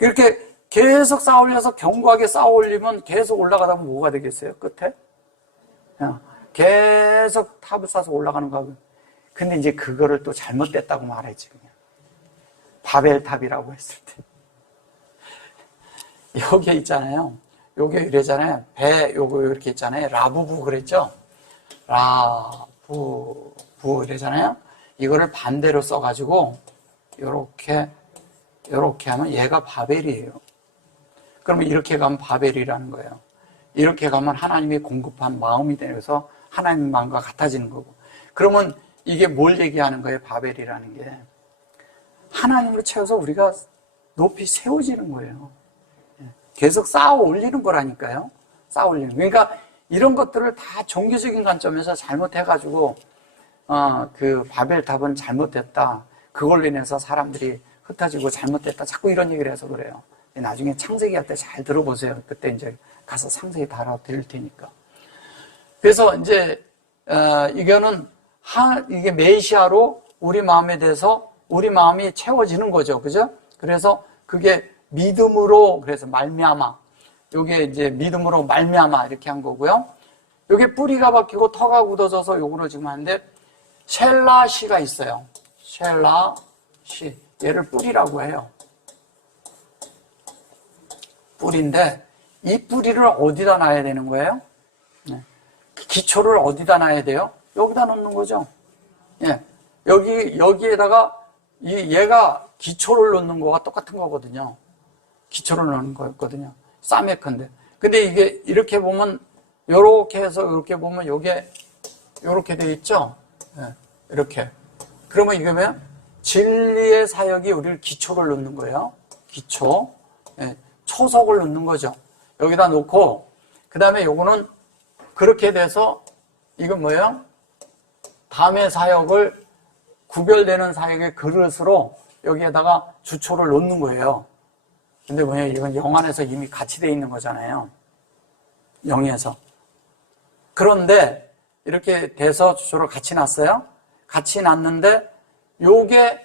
이렇게 계속 쌓아 올려서 견고하게 쌓아 올리면 계속 올라가다 보면 뭐가 되겠어요? 끝에? 계속 탑을 쌓아서 올라가는 거고. 근데 이제 그거를 또 잘못됐다고 말했지, 그냥. 바벨탑이라고 했을 때. 여기 있잖아요. 요게 이래잖아요. 요거 이렇게 있잖아요. 라부부 그랬죠? 라부부 이래잖아요. 이거를 반대로 써가지고, 요렇게 하면 얘가 바벨이에요. 그러면 이렇게 가면 바벨이라는 거예요. 이렇게 가면 하나님이 공급한 마음이 되어서 하나님 마음과 같아지는 거고. 그러면 이게 뭘 얘기하는 거예요? 바벨이라는 게. 하나님으로 채워서 우리가 높이 세워지는 거예요. 계속 쌓아 올리는 거라니까요. 쌓아 올리는. 그러니까 이런 것들을 다 종교적인 관점에서 잘못해가지고, 그 바벨탑은 잘못됐다. 그걸로 인해서 사람들이 흩어지고 잘못됐다. 자꾸 이런 얘기를 해서 그래요. 나중에 창세기 할 때 잘 들어보세요. 그때 이제 가서 상세히 다뤄드릴 테니까. 그래서 이제, 이거는 이게 메시아로 우리 마음에 대해서 우리 마음이 채워지는 거죠. 그죠? 그래서 그게 믿음으로, 그래서 말미암아. 요게 이제 믿음으로 말미암아 이렇게 한 거고요. 요게 뿌리가 박히고 터가 굳어져서 요거로 지금 하는데, 셀라시가 있어요. 셀라시. 얘를 뿌리라고 해요. 뿌리인데, 이 뿌리를 어디다 놔야 되는 거예요? 기초를 어디다 놔야 돼요? 여기다 놓는 거죠. 예. 여기에다가, 얘가 기초를 놓는 거와 똑같은 거거든요. 기초를 놓는 거였거든요. 싸매컨데. 근데 이게 이렇게 보면, 요렇게 해서 이렇게 보면 요게 요렇게 돼 있죠? 예. 이렇게. 그러면 이게 뭐야? 진리의 사역이 우리를 기초를 놓는 거예요. 기초. 예. 초석을 놓는 거죠. 여기다 놓고, 그 다음에 요거는 그렇게 돼서, 이건 뭐예요? 다음의 사역을, 구별되는 사역의 그릇으로 여기에다가 주초를 놓는 거예요. 근데 뭐냐, 이건 영 안에서 이미 같이 돼 있는 거잖아요. 영에서. 그런데 이렇게 돼서 주초를 같이 놨어요. 같이 놨는데 요게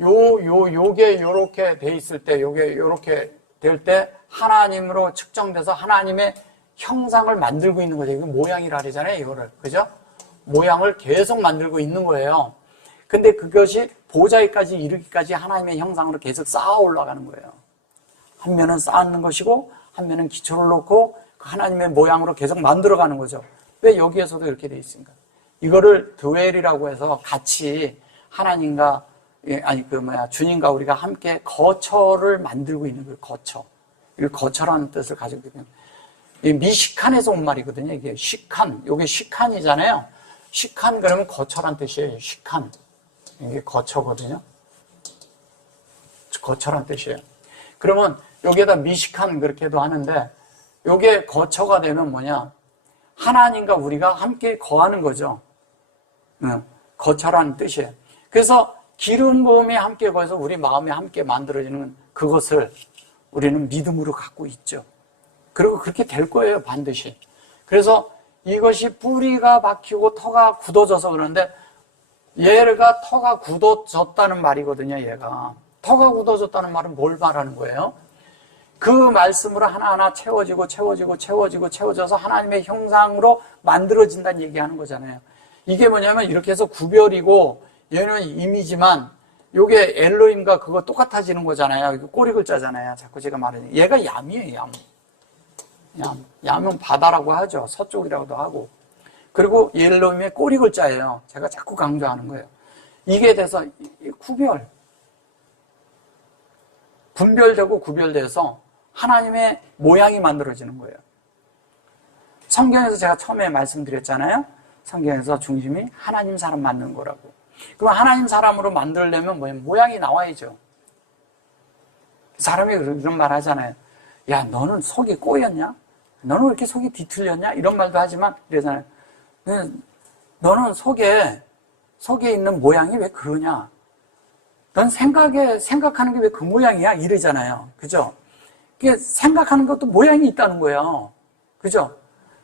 요렇게 돼 있을 때, 요게 요렇게 될 때 하나님으로 측정돼서 하나님의 형상을 만들고 있는 거죠. 이거 모양이라 그러잖아요, 이거를. 그죠? 모양을 계속 만들고 있는 거예요. 근데 그것이 보좌에까지 이르기까지 하나님의 형상으로 계속 쌓아 올라가는 거예요. 한 면은 쌓는 것이고, 한 면은 기초를 놓고, 하나님의 모양으로 계속 만들어가는 거죠. 왜 여기에서도 이렇게 돼 있습니까? 이거를 드웰이라고 해서 같이 하나님과, 주님과 우리가 함께 거처를 만들고 있는 거예요, 거처. 이 거처라는 뜻을 가지고 있거든요. 미시칸에서 온 말이거든요, 이게 시칸. 이게 시칸이잖아요. 시칸 그러면 거처란 뜻이에요, 시칸. 이게 거처거든요. 거처란 뜻이에요. 그러면 여기에다 미시칸 그렇게도 하는데, 요게 거처가 되면 뭐냐? 하나님과 우리가 함께 거하는 거죠. 거처라는 뜻이에요. 그래서 기름 부음에 함께 거해서 우리 마음에 함께 만들어지는 그것을 우리는 믿음으로 갖고 있죠. 그리고 그렇게 될 거예요, 반드시. 그래서 이것이 뿌리가 박히고 터가 굳어져서 그러는데, 얘가 터가 굳어졌다는 말이거든요, 얘가. 터가 굳어졌다는 말은 뭘 말하는 거예요? 그 말씀으로 하나하나 채워져서 하나님의 형상으로 만들어진다는 얘기하는 거잖아요. 이게 뭐냐면 이렇게 해서 구별이고, 얘는 임이지만 요게 엘로힘과 그거 똑같아지는 거잖아요. 꼬리 글자잖아요. 자꾸 제가 말하는. 얘가 얌이에요, 얌. 얌은 바다라고 하죠. 서쪽이라고도 하고. 그리고 엘로힘의 꼬리 글자예요. 제가 자꾸 강조하는 거예요. 이게 돼서 분별되고 구별돼서 하나님의 모양이 만들어지는 거예요. 성경에서 제가 처음에 말씀드렸잖아요. 성경에서 중심이 하나님 사람 만드는 거라고. 그럼 하나님 사람으로 만들려면 모양이 나와야죠. 사람이 그런 말 하잖아요. 야, 너는 속이 꼬였냐? 너는 왜 이렇게 속이 뒤틀렸냐? 이런 말도 하지만 그러잖아요. 너는 속에 있는 모양이 왜 그러냐? 넌 생각하는 게 왜 그 모양이야? 이러잖아요. 그죠? 그게 생각하는 것도 모양이 있다는 거예요. 그죠?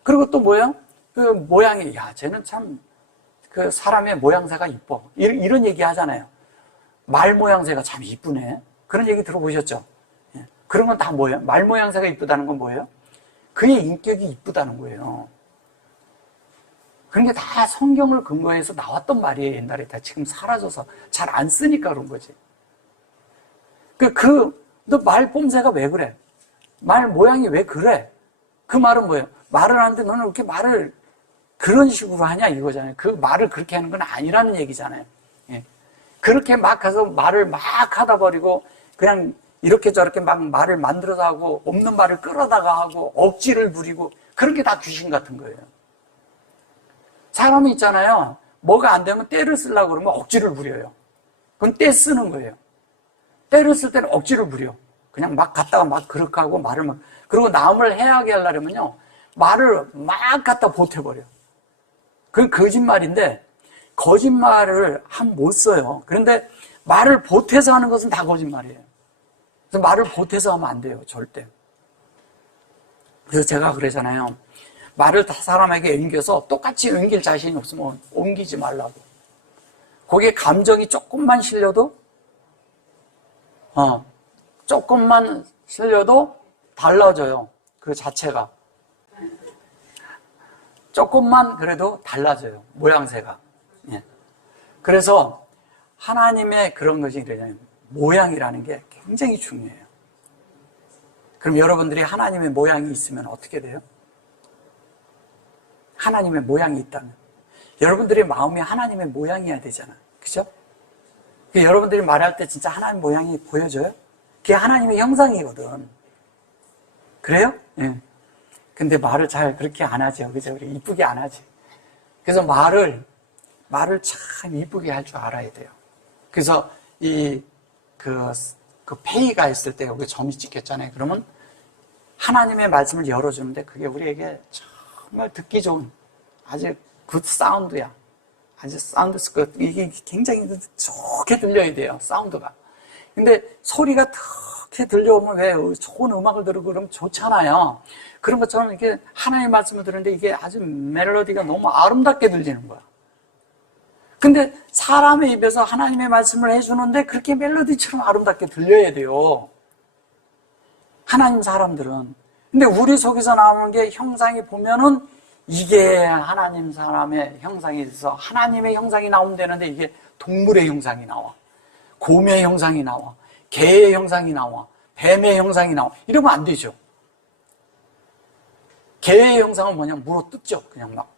그리고 또 뭐예요? 그 모양이, 야, 쟤는 참, 그 사람의 모양새가 이뻐. 이런 얘기 하잖아요. 말 모양새가 참 이쁘네. 그런 얘기 들어보셨죠? 예. 그런 건 다 뭐예요? 말 모양새가 이쁘다는 건 뭐예요? 그의 인격이 이쁘다는 거예요. 그런 게 다 성경을 근거해서 나왔던 말이에요, 옛날에. 다 지금 사라져서 잘 안 쓰니까 그런 거지. 너 말 뽐새가 왜 그래? 말 모양이 왜 그래? 그 말은 뭐예요? 말을 하는데 너는 이렇게 말을 그런 식으로 하냐 이거잖아요. 그 말을 그렇게 하는 건 아니라는 얘기잖아요. 예. 그렇게 막 가서 말을 막 하다 버리고 그냥 이렇게 저렇게 막 말을 만들어서 하고 없는 말을 끌어다가 하고 억지를 부리고 그런 게 다 귀신 같은 거예요. 사람이 있잖아요. 뭐가 안 되면 때를 쓰려고 그러면 억지를 부려요. 그건 때 쓰는 거예요. 때를 쓸 때는 억지를 부려. 그냥 막 갖다가 막 그렇게 하고 말을 막, 그리고 남을 해하게 하려면요, 말을 막 갖다 보태버려. 그건 거짓말인데, 거짓말을 한 못 써요. 그런데 말을 보태서 하는 것은 다 거짓말이에요. 그래서 말을 보태서 하면 안 돼요, 절대. 그래서 제가 그러잖아요. 말을 다 사람에게 옮겨서 똑같이 옮길 자신이 없으면 옮기지 말라고. 거기에 감정이 조금만 실려도, 조금만 실려도 달라져요. 그 자체가. 조금만 그래도 달라져요. 모양새가. 예. 그래서 하나님의 그런 것이 그러냐면 모양이라는 게 굉장히 중요해요. 그럼 여러분들이 하나님의 모양이 있으면 어떻게 돼요? 하나님의 모양이 있다면 여러분들의 마음이 하나님의 모양이어야 되잖아. 그죠? 여러분들이 말할 때 진짜 하나님 모양이 보여져요? 그게 하나님의 형상이거든. 그래요? 예. 근데 말을 잘 그렇게 안 하죠. 그죠? 우리 이쁘게 안 하지. 그래서 말을 참 이쁘게 할 줄 알아야 돼요. 그래서 그 페이가 있을 때 여기 점이 찍혔잖아요. 그러면 하나님의 말씀을 열어주는데 그게 우리에게 정말 듣기 좋은 아주 굿 사운드야. 아주 사운드 스커트. 이게 굉장히 좋게 들려야 돼요. 사운드가. 근데 소리가 턱해 들려오면 왜 좋은 음악을 들고 그러면 좋잖아요. 그런 것처럼 이렇게 하나님의 말씀을 들었는데 이게 아주 멜로디가 너무 아름답게 들리는 거야. 근데 사람의 입에서 하나님의 말씀을 해주는데 그렇게 멜로디처럼 아름답게 들려야 돼요. 하나님 사람들은. 근데 우리 속에서 나오는 게 형상이 보면은 이게 하나님 사람의 형상이 있어서 하나님의 형상이 나온다는데 이게 동물의 형상이 나와. 곰의 형상이 나와. 개의 형상이 나와. 뱀의 형상이 나와. 이러면 안 되죠. 개의 형상은 뭐냐? 물어 뜯죠. 그냥 막.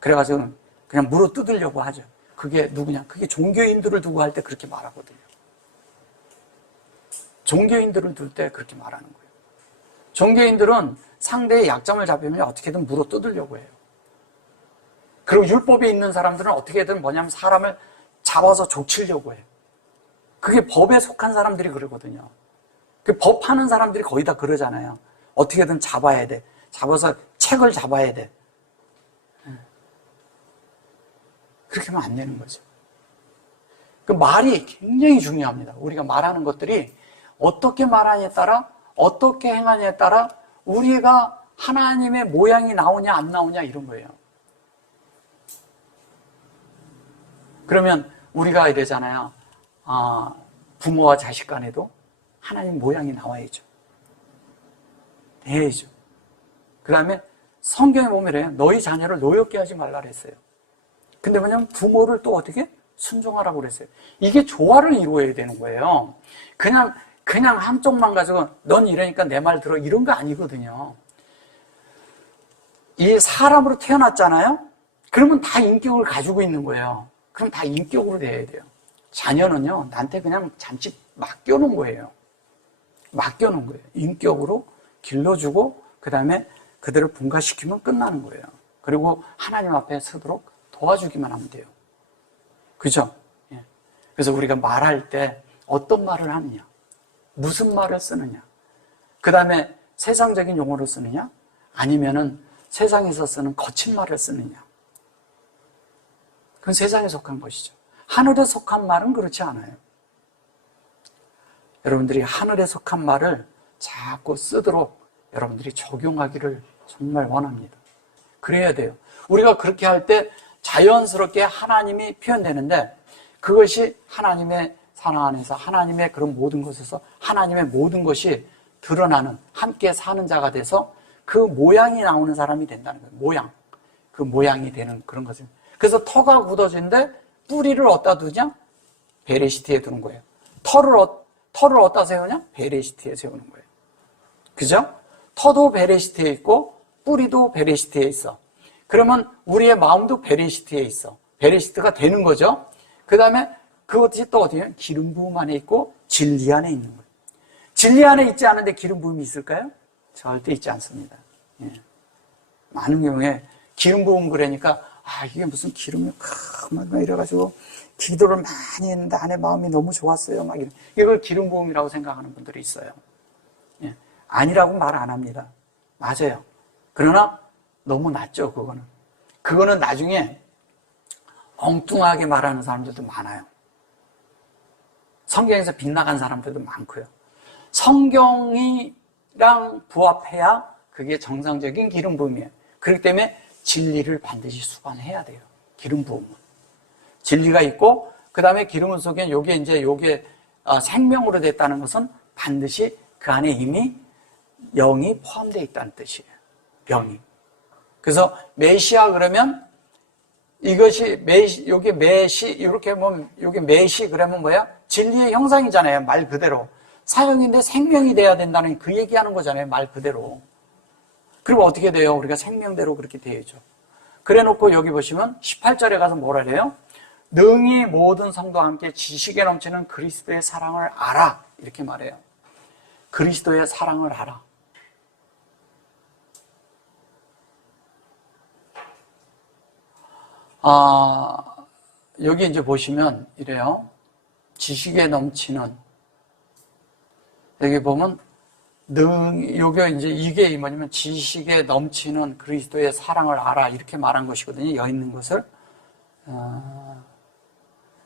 그래가지고 그냥 물어 뜯으려고 하죠. 그게 누구냐? 그게 종교인들을 두고 할 때 그렇게 말하거든요. 종교인들을 둘 때 그렇게 말하는 거예요. 종교인들은 상대의 약점을 잡으면 어떻게든 물어 뜯으려고 해요. 그리고 율법에 있는 사람들은 어떻게든 뭐냐면 사람을 잡아서 족치려고 해요. 그게 법에 속한 사람들이 그러거든요. 그 법하는 사람들이 거의 다 그러잖아요. 어떻게든 잡아야 돼. 잡아서 책을 잡아야 돼. 그렇게 하면 안 되는 거죠. 그 말이 굉장히 중요합니다. 우리가 말하는 것들이 어떻게 말하냐에 따라, 어떻게 행하냐에 따라 우리가 하나님의 모양이 나오냐 안 나오냐 이런 거예요. 그러면 우리가 이러잖아요. 부모와 자식 간에도 하나님 모양이 나와야죠. 돼야죠. 그 다음에 성경에 보면 이래요. 너희 자녀를 노엽게 하지 말라 그랬어요. 근데 그냥 부모를 또 어떻게? 순종하라고 그랬어요. 이게 조화를 이루어야 되는 거예요. 그냥 한쪽만 가지고 넌 이러니까 내 말 들어 이런 거 아니거든요. 이 사람으로 태어났잖아요. 그러면 다 인격을 가지고 있는 거예요. 그럼 다 인격으로 돼야 돼요. 자녀는요, 나한테 그냥 잠시 맡겨놓은 거예요. 맡겨놓은 거예요. 인격으로 길러주고 그 다음에 그들을 분가시키면 끝나는 거예요. 그리고 하나님 앞에 서도록 도와주기만 하면 돼요. 그죠? 예. 그래서 우리가 말할 때 어떤 말을 하느냐, 무슨 말을 쓰느냐, 그 다음에 세상적인 용어를 쓰느냐, 아니면은 세상에서 쓰는 거친 말을 쓰느냐. 그건 세상에 속한 것이죠. 하늘에 속한 말은 그렇지 않아요. 여러분들이 하늘에 속한 말을 자꾸 쓰도록 여러분들이 적용하기를 정말 원합니다. 그래야 돼요. 우리가 그렇게 할 때 자연스럽게 하나님이 표현되는데 그것이 하나님의 사랑 안에서 하나님의 그런 모든 것에서 하나님의 모든 것이 드러나는 함께 사는 자가 돼서 그 모양이 나오는 사람이 된다는 거예요. 모양. 그 모양이 되는 그런 것을. 그래서 터가 굳어진데 뿌리를 어디다 두냐? 베레시티에 두는 거예요. 터를 어디다 세우냐? 베레시티에 세우는 거예요. 그죠? 터도 베레시티에 있고 뿌리도 베레시티에 있어. 그러면 우리의 마음도 베레시티에 있어. 베레시트가 되는 거죠. 그 다음에 그것이 또 어디에? 기름 부음 안에 있고 진리 안에 있는 거예요. 진리 안에 있지 않은데 기름 부음이 있을까요? 절대 있지 않습니다. 예. 많은 경우에 기름 부음 그러니까 이게 무슨 기름이 막 이래가지고 기도를 많이 했는데 안에 마음이 너무 좋았어요. 막 이걸 기름 부음이라고 생각하는 분들이 있어요. 예. 아니라고 말 안 합니다. 맞아요. 그러나 너무 낮죠, 그거는. 그거는 나중에 엉뚱하게 말하는 사람들도 많아요. 성경에서 빗나간 사람들도 많고요. 성경이랑 부합해야 그게 정상적인 기름 부음이에요. 그렇기 때문에 진리를 반드시 수반해야 돼요. 기름 부음은. 진리가 있고, 그 다음에 기름 속에 요게 생명으로 됐다는 것은 반드시 그 안에 이미 영이 포함되어 있다는 뜻이에요. 영이. 그래서 메시아 그러면 이것이 요게 메시, 이렇게 보면 요게 메시 그러면 뭐야? 진리의 형상이잖아요. 말 그대로. 사형인데 생명이 돼야 된다는 그 얘기하는 거잖아요. 말 그대로. 그럼 어떻게 돼요? 우리가 생명대로 그렇게 되어야죠. 그래 놓고 여기 보시면 18절에 가서 뭐라 그래요? 능히 모든 성도와 함께 지식에 넘치는 그리스도의 사랑을 알아. 이렇게 말해요. 그리스도의 사랑을 알아. 여기 이제 보시면 이래요. 지식에 넘치는, 여기 보면 이게 뭐냐면 지식에 넘치는 그리스도의 사랑을 알아. 이렇게 말한 것이거든요. 여 있는 것을.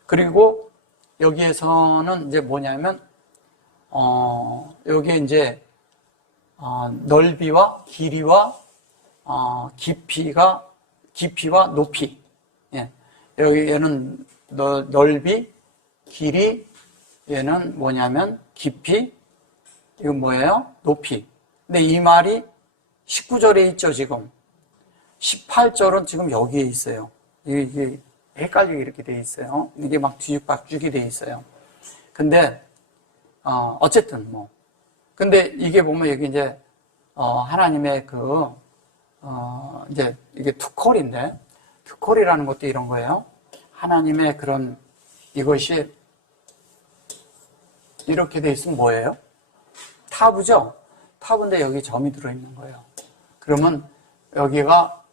그리고 여기에서는 이제 뭐냐면, 여기에 이제, 넓이와 길이와, 깊이와 높이. 예. 여기에는 넓이, 길이, 얘는 뭐냐면 깊이, 이건 뭐예요? 높이. 근데 이 말이 19절에 있죠, 지금. 18절은 지금 여기에 있어요. 이게 헷갈리게 이렇게 돼 있어요. 이게 막 뒤죽박죽이 돼 있어요. 근데, 어쨌든 뭐. 근데 이게 보면 여기 이제, 하나님의 이제 이게 투콜인데, 투콜이라는 것도 이런 거예요. 하나님의 그런, 이것이 이렇게 돼 있으면 뭐예요? 타브죠? 타브인데 여기 점이 들어있는 거예요. 그러면 여기가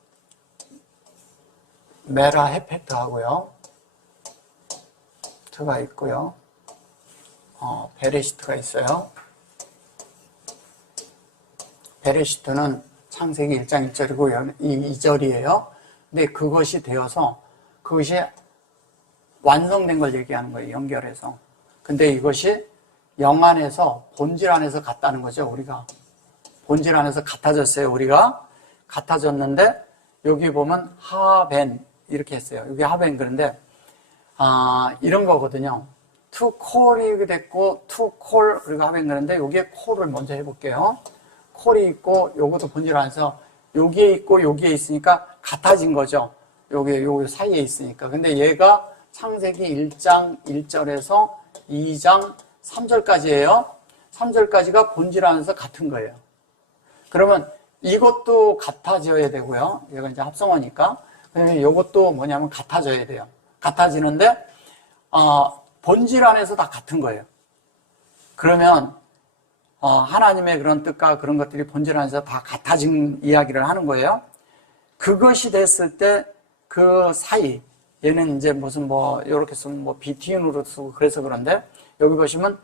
메라 헤페트 하고요. 트가 있고요. 베레시트가 있어요. 베레시트는 창세기 1장 1절이고 2절이에요. 근데 그것이 되어서 그것이 완성된 걸 얘기하는 거예요. 연결해서. 근데 이것이 영 안에서 본질 안에서 같다는 거죠. 우리가 본질 안에서 같아졌어요. 우리가 같아졌는데 여기 보면 하벤 이렇게 했어요. 여기 하벤 그런데 이런 거거든요. to call이 됐고 to call 우리가 하벤 그런데 여기에 call을 먼저 해볼게요. call이 있고 요것도 본질 안에서 여기에 있고 여기에 있으니까 같아진 거죠. 여기 사이에 있으니까. 근데 얘가 창세기 1장 1절에서 2장 3절까지예요. 3절까지가 본질 안에서 같은 거예요. 그러면 이것도 같아져야 되고요. 얘가 이제 합성어니까. 그러면 이것도 뭐냐면 같아져야 돼요. 같아지는데 본질 안에서 다 같은 거예요. 그러면 하나님의 그런 뜻과 그런 것들이 본질 안에서 다 같아진 이야기를 하는 거예요. 그것이 됐을 때 그 사이, 얘는 이제 무슨 요렇게 쓰면 BTN으로 쓰고 그래서 그런데, 여기 보시면,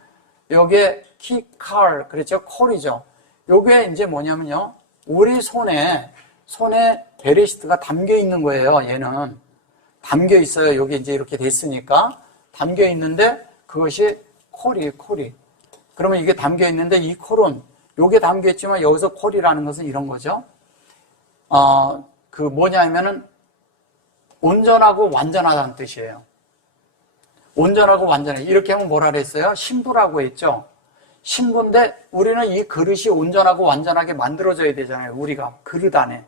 요게 키칼, 그렇죠? 콜이죠. 요게 이제 뭐냐면요. 우리 손에 베레시트가 담겨 있는 거예요, 얘는. 담겨 있어요. 여기 이제 이렇게 됐으니까. 담겨 있는데, 그것이 콜이. 그러면 이게 담겨 있는데, 이 콜은, 요게 담겨 있지만, 여기서 콜이라는 것은 이런 거죠. 뭐냐면은, 온전하고 완전하다는 뜻이에요. 온전하고 완전해. 이렇게 하면 뭐라 그랬어요? 신부라고 했죠. 신부인데 우리는 이 그릇이 온전하고 완전하게 만들어져야 되잖아요. 우리가 그릇 안에.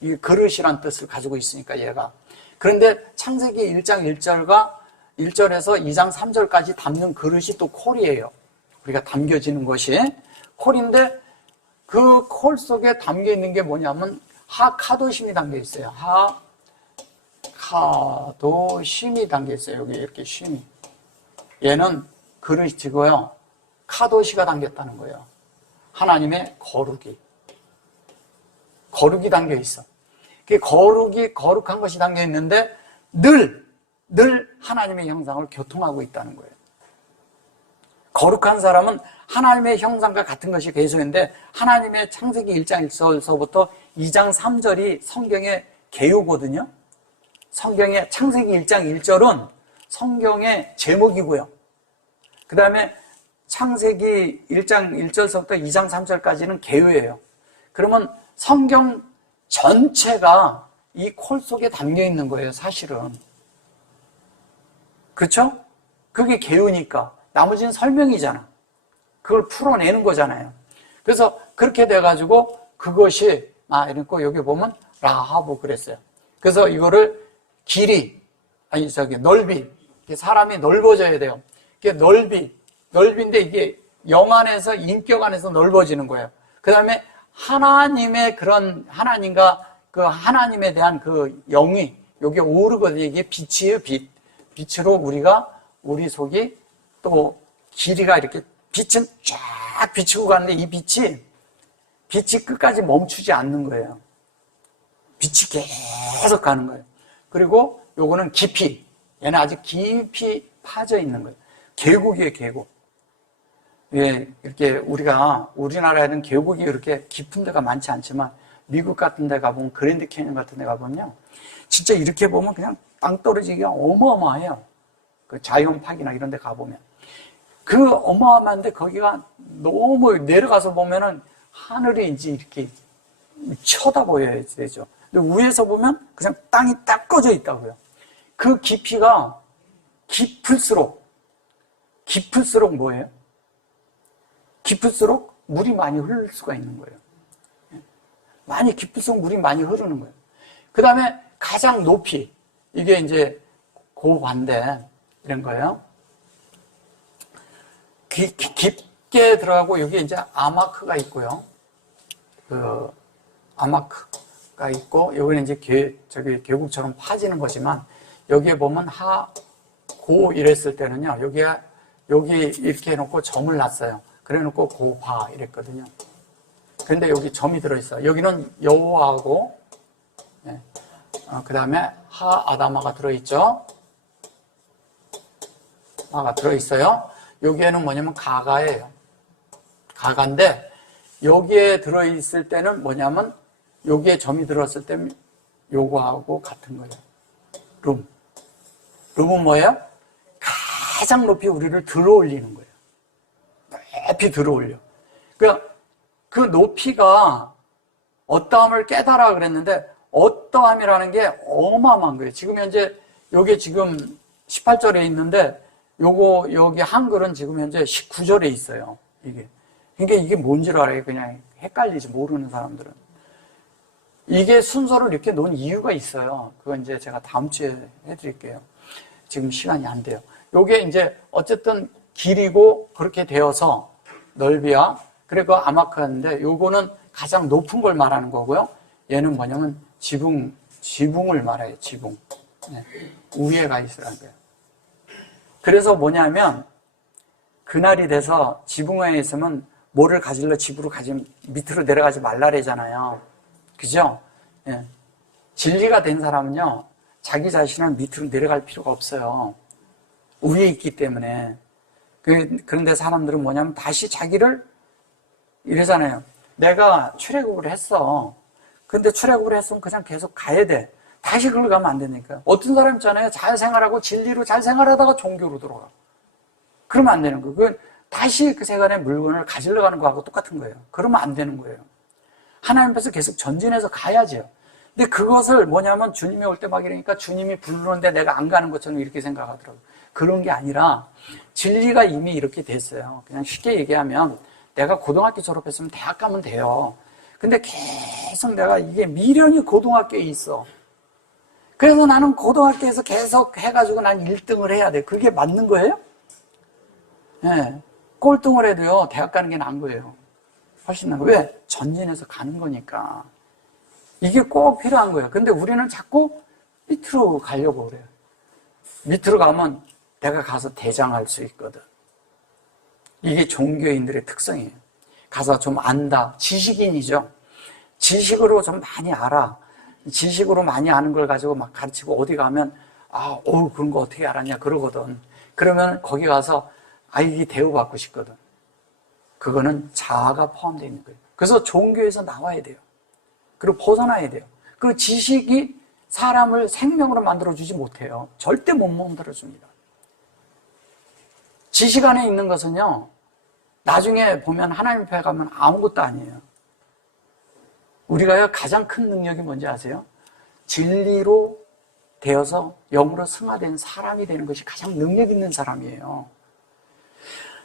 이 그릇이란 뜻을 가지고 있으니까 얘가. 그런데 창세기 1장 1절에서 2장 3절까지 담는 그릇이 또 콜이에요. 우리가 담겨지는 것이. 콜인데 그 콜 속에 담겨 있는 게 뭐냐면 하카도심이 담겨 있어요. 카도심이 담겨 있어요. 여기 이렇게 심이. 얘는 그릇이고요. 카도시가 담겼다는 거예요. 하나님의 거룩이 담겨 있어. 그게 거룩한 것이 담겨 있는데 늘 하나님의 형상을 교통하고 있다는 거예요. 거룩한 사람은 하나님의 형상과 같은 것이 계속인데 하나님의 창세기 1장 1절서부터 2장 3절이 성경의 개요거든요. 성경의 창세기 1장 1절은 성경의 제목이고요. 그 다음에 창세기 1장 1절서부터 2장 3절까지는 개요예요. 그러면 성경 전체가 이 콜 속에 담겨 있는 거예요, 사실은. 그렇죠? 그게 개요니까. 나머지는 설명이잖아. 그걸 풀어내는 거잖아요. 그래서 그렇게 돼가지고 그것이 이렇게 여기 보면 라하브 그랬어요. 그래서 이거를 넓이. 사람이 넓어져야 돼요. 이게 넓인데 이게 영 안에서 인격 안에서 넓어지는 거예요. 그 다음에 하나님의 그런 하나님과 그 하나님에 대한 그 영이 여기 오르거든요. 이게 빛이에요, 빛. 빛으로 우리 속이 또 길이가 이렇게 빛은 쫙 비치고 가는데 이 빛이 끝까지 멈추지 않는 거예요. 빛이 계속 가는 거예요. 그리고 요거는 깊이. 얘는 아주 깊이 파져 있는 거예요. 계곡이에요, 계곡. 예, 이렇게 우리나라에는 계곡이 이렇게 깊은 데가 많지 않지만 미국 같은 데 가보면 그랜드 캐니언 같은 데 가보면요. 진짜 이렇게 보면 그냥 땅 떨어지기가 어마어마해요. 그 자이언파크나 이런 데 가보면. 그 어마어마한데 거기가 너무 내려가서 보면은 하늘이 이제 이렇게 쳐다 보여야 되죠. 근데 위에서 보면 그냥 땅이 딱 꺼져 있다고요. 그 깊이가 깊을수록 뭐예요? 깊을수록 물이 많이 흐를 수가 있는 거예요. 많이 깊을수록 물이 많이 흐르는 거예요. 그 다음에 가장 높이, 이게 이제 고반대 이런 거예요. 깊게 들어가고 여기 이제 아마크가 있고요. 그 아마크가 있고 여기는 이제 계곡처럼 파지는 거지만 여기에 보면 고 이랬을 때는요. 여기 이렇게 해놓고 점을 놨어요. 그래놓고 고바 이랬거든요. 그런데 여기 점이 들어있어요. 여기는 여호와하고 그 다음에 아다마가 들어있죠. 들어있어요. 여기에는 뭐냐면 가가예요. 가가인데 여기에 들어있을 때는 뭐냐면 여기에 점이 들어왔을 때는 요거하고 같은 거예요. 룸은 뭐예요? 가장 높이 우리를 들어올리는 거예요. 높이 들어올려. 그 높이가 어떠함을 깨달아 그랬는데 어떠함이라는 게 어마어마한 거예요. 지금 현재 여기 지금 18절에 있는데 여기 한글은 지금 현재 19절에 있어요. 그러니까 이게 뭔지를 알아요. 그냥 헷갈리지 모르는 사람들은. 이게 순서를 이렇게 놓은 이유가 있어요. 그건 이제 제가 다음 주에 해드릴게요. 지금 시간이 안 돼요. 요게 이제 어쨌든 길이고 그렇게 되어서 넓이야. 그리고 아마크인데 요거는 가장 높은 걸 말하는 거고요. 얘는 뭐냐면 지붕을 말해요. 지붕. 위에 가 있으라는 거예요. 그래서 뭐냐면 그날이 돼서 지붕에 있으면 뭐를 가질러 집으로 밑으로 내려가지 말라래잖아요. 그죠? 예. 진리가 된 사람은요, 자기 자신은 밑으로 내려갈 필요가 없어요. 위에 있기 때문에. 그런데 사람들은 뭐냐면 다시 자기를 이러잖아요. 내가 출애굽을 했어. 근데 출애굽을 했으면 그냥 계속 가야 돼. 다시 그걸 가면 안 되니까. 어떤 사람 있잖아요. 잘 생활하고 진리로 잘 생활하다가 종교로 들어가. 그러면 안 되는 거예요. 그건 다시 그 세간의 물건을 가지러 가는 거하고 똑같은 거예요. 그러면 안 되는 거예요. 하나님 앞에서 계속 전진해서 가야죠. 근데 그것을 뭐냐면 주님이 올 때 막 이러니까 주님이 부르는데 내가 안 가는 것처럼 이렇게 생각하더라고요. 그런 게 아니라 진리가 이미 이렇게 됐어요. 그냥 쉽게 얘기하면 내가 고등학교 졸업했으면 대학 가면 돼요. 근데 계속 내가 이게 미련이 고등학교에 있어. 그래서 나는 고등학교에서 계속 해가지고 난 1등을 해야 돼. 그게 맞는 거예요? 네. 꼴등을 해도요, 대학 가는 게 나은 거예요. 훨씬 나은 거예요. 왜? 전진해서 가는 거니까. 이게 꼭 필요한 거예요. 근데 우리는 자꾸 밑으로 가려고 그래요. 밑으로 가면 내가 가서 대장할 수 있거든. 이게 종교인들의 특성이에요. 가서 좀 안다. 지식인이죠. 지식으로 좀 많이 알아. 지식으로 많이 아는 걸 가지고 막 가르치고 어디 가면 그런 거 어떻게 알았냐 그러거든. 그러면 거기 가서 이게 대우받고 싶거든. 그거는 자아가 포함되어 있는 거예요. 그래서 종교에서 나와야 돼요. 그리고 벗어나야 돼요. 그 지식이 사람을 생명으로 만들어주지 못해요. 절대 못 만들어줍니다. 지식 안에 있는 것은요, 나중에 보면 하나님 앞에 가면 아무것도 아니에요. 우리가 가장 큰 능력이 뭔지 아세요? 진리로 되어서 영으로 승화된 사람이 되는 것이 가장 능력 있는 사람이에요.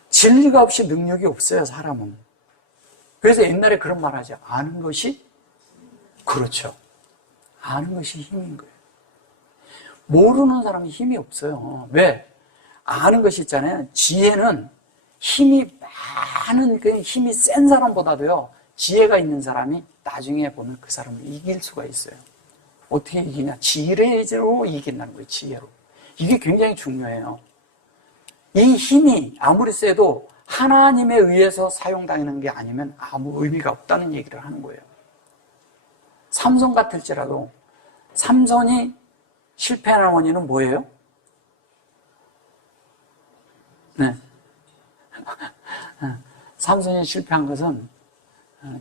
진리가 없이 능력이 없어요, 사람은. 그래서 옛날에 그런 말 하죠. 아는 것이? 그렇죠. 아는 것이 힘인 거예요. 모르는 사람이 힘이 없어요. 왜? 아는 것이 있잖아요. 지혜는 힘이 많은, 힘이 센 사람보다도요, 지혜가 있는 사람이 나중에 보면 그 사람을 이길 수가 있어요. 어떻게 이기냐? 지혜로 이긴다는 거예요, 지혜로. 이게 굉장히 중요해요. 이 힘이 아무리 세도 하나님에 의해서 사용당하는 게 아니면 아무 의미가 없다는 얘기를 하는 거예요. 삼손 같을지라도 삼손이 실패하는 원인은 뭐예요? 네. 삼손이 실패한 것은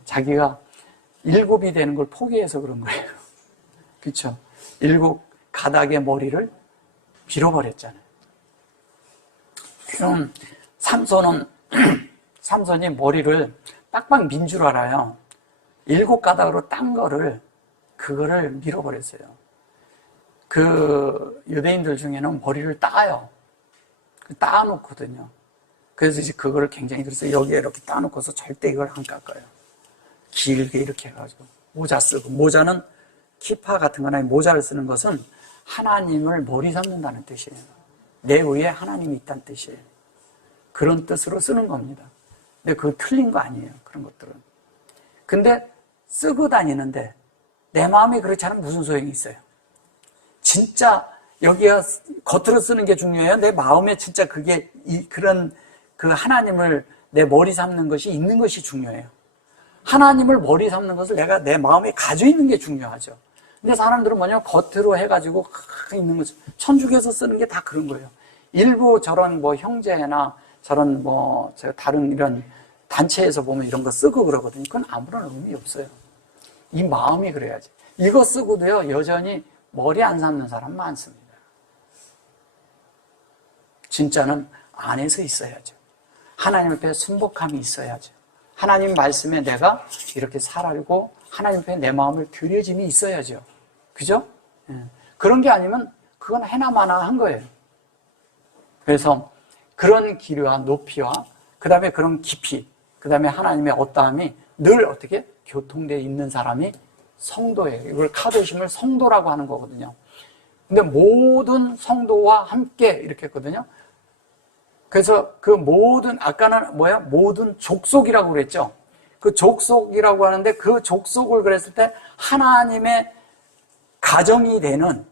자기가 7이 되는 걸 포기해서 그런 거예요. 그렇죠? 7 가닥의 머리를 빌어버렸잖아요. 그럼 삼손이 머리를 빡빡 민 줄 알아요. 7 가닥으로 딴 그거를 밀어버렸어요. 그 유대인들 중에는 머리를 따요. 따놓거든요. 그래서 이제 그거를 굉장히 그래서 여기에 이렇게 따놓고서 절대 이걸 안 깎아요. 길게 이렇게 해가지고 모자 쓰고, 모자는 키파 같은 거나 모자를 쓰는 것은 하나님을 머리 삼는다는 뜻이에요. 내 위에 하나님이 있다는 뜻이에요. 그런 뜻으로 쓰는 겁니다. 근데 그거 틀린 거 아니에요, 그런 것들은. 근데 쓰고 다니는데 내 마음이 그렇지 않으면 무슨 소용이 있어요? 진짜 여기가 겉으로 쓰는 게 중요해요? 내 마음에 진짜 그게 그런 그 하나님을 내 머리 삼는 것이 있는 것이 중요해요. 하나님을 머리 삼는 것을 내가 내 마음에 가지고 있는 게 중요하죠. 근데 사람들은 뭐냐면 겉으로 해가지고 있는 거죠. 천주교에서 쓰는 게 다 그런 거예요. 일부 저런 형제나 저런 다른 이런 단체에서 보면 이런 거 쓰고 그러거든요. 그건 아무런 의미 없어요. 이 마음이 그래야지. 이거 쓰고도요, 여전히 머리 안 삼는 사람 많습니다. 진짜는 안에서 있어야죠. 하나님 앞에 순복함이 있어야죠. 하나님 말씀에 내가 이렇게 살고 하나님 앞에 내 마음을 드려짐이 있어야죠. 그죠? 그런 게 아니면 그건 해나마나 한 거예요. 그래서 그런 길이와 높이와 그 다음에 그런 깊이, 그 다음에 하나님의 어떠함이 늘 어떻게 교통되어 있는 사람이 성도예요. 이걸 카도심을 성도라고 하는 거거든요. 근데 모든 성도와 함께 이렇게 했거든요. 그래서 그 모든, 아까는 모든 족속이라고 그랬죠. 그 족속이라고 하는데 그 족속을 그랬을 때 하나님의 가정이 되는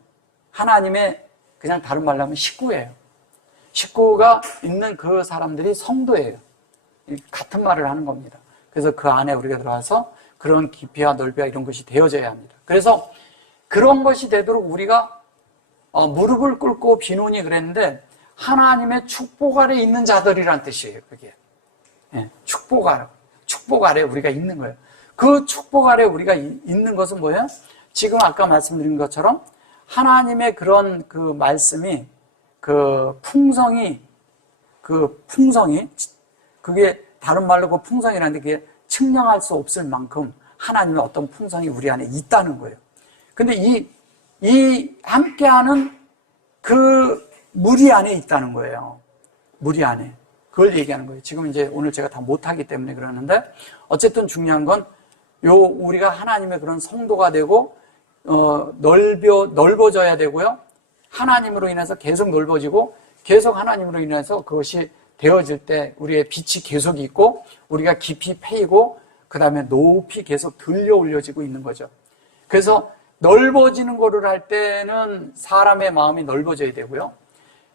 하나님의 그냥 다른 말로 하면 식구예요. 식구가 있는 그 사람들이 성도예요. 같은 말을 하는 겁니다. 그래서 그 안에 우리가 들어와서 그런 깊이와 넓이와 이런 것이 되어져야 합니다. 그래서 그런 것이 되도록 우리가 무릎을 꿇고 비노니 그랬는데 하나님의 축복 아래 있는 자들이란 뜻이에요. 그게 축복 아래 우리가 있는 거예요. 그 축복 아래 우리가 있는 것은 뭐예요? 지금 아까 말씀드린 것처럼 하나님의 그런 그 말씀이 그 풍성이 그게 다른 말로 그 풍성이라는데 그게 측량할 수 없을 만큼 하나님의 어떤 풍성이 우리 안에 있다는 거예요. 근데 이 함께하는 그 무리 안에 있다는 거예요. 무리 안에. 그걸 얘기하는 거예요. 지금 이제 오늘 제가 다 못하기 때문에 그러는데 어쨌든 중요한 건 우리가 하나님의 그런 성도가 되고 넓어져야 되고요. 하나님으로 인해서 계속 넓어지고 계속 하나님으로 인해서 그것이 되어질 때 우리의 빛이 계속 있고 우리가 깊이 패이고 그 다음에 높이 계속 들려 올려지고 있는 거죠. 그래서 넓어지는 거를 할 때는 사람의 마음이 넓어져야 되고요.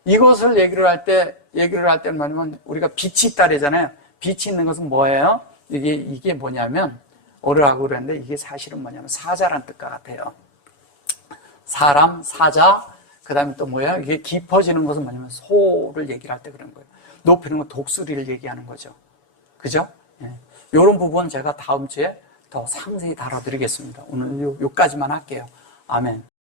이것을 얘기를 할 때는 뭐냐면 우리가 빛이 있다 그러잖아요. 빛이 있는 것은 뭐예요? 이게 뭐냐면 오르라고 그랬는데 이게 사실은 뭐냐면 사자란 뜻과 같아요. 사람, 사자, 그 다음에 또 뭐야? 이게 깊어지는 것은 뭐냐면 소를 얘기를 할 때 그런 거예요. 높이는 건 독수리를 얘기하는 거죠. 그죠? 예. 이런 부분 제가 다음 주에 더 상세히 다뤄드리겠습니다. 오늘 요까지만 할게요. 아멘.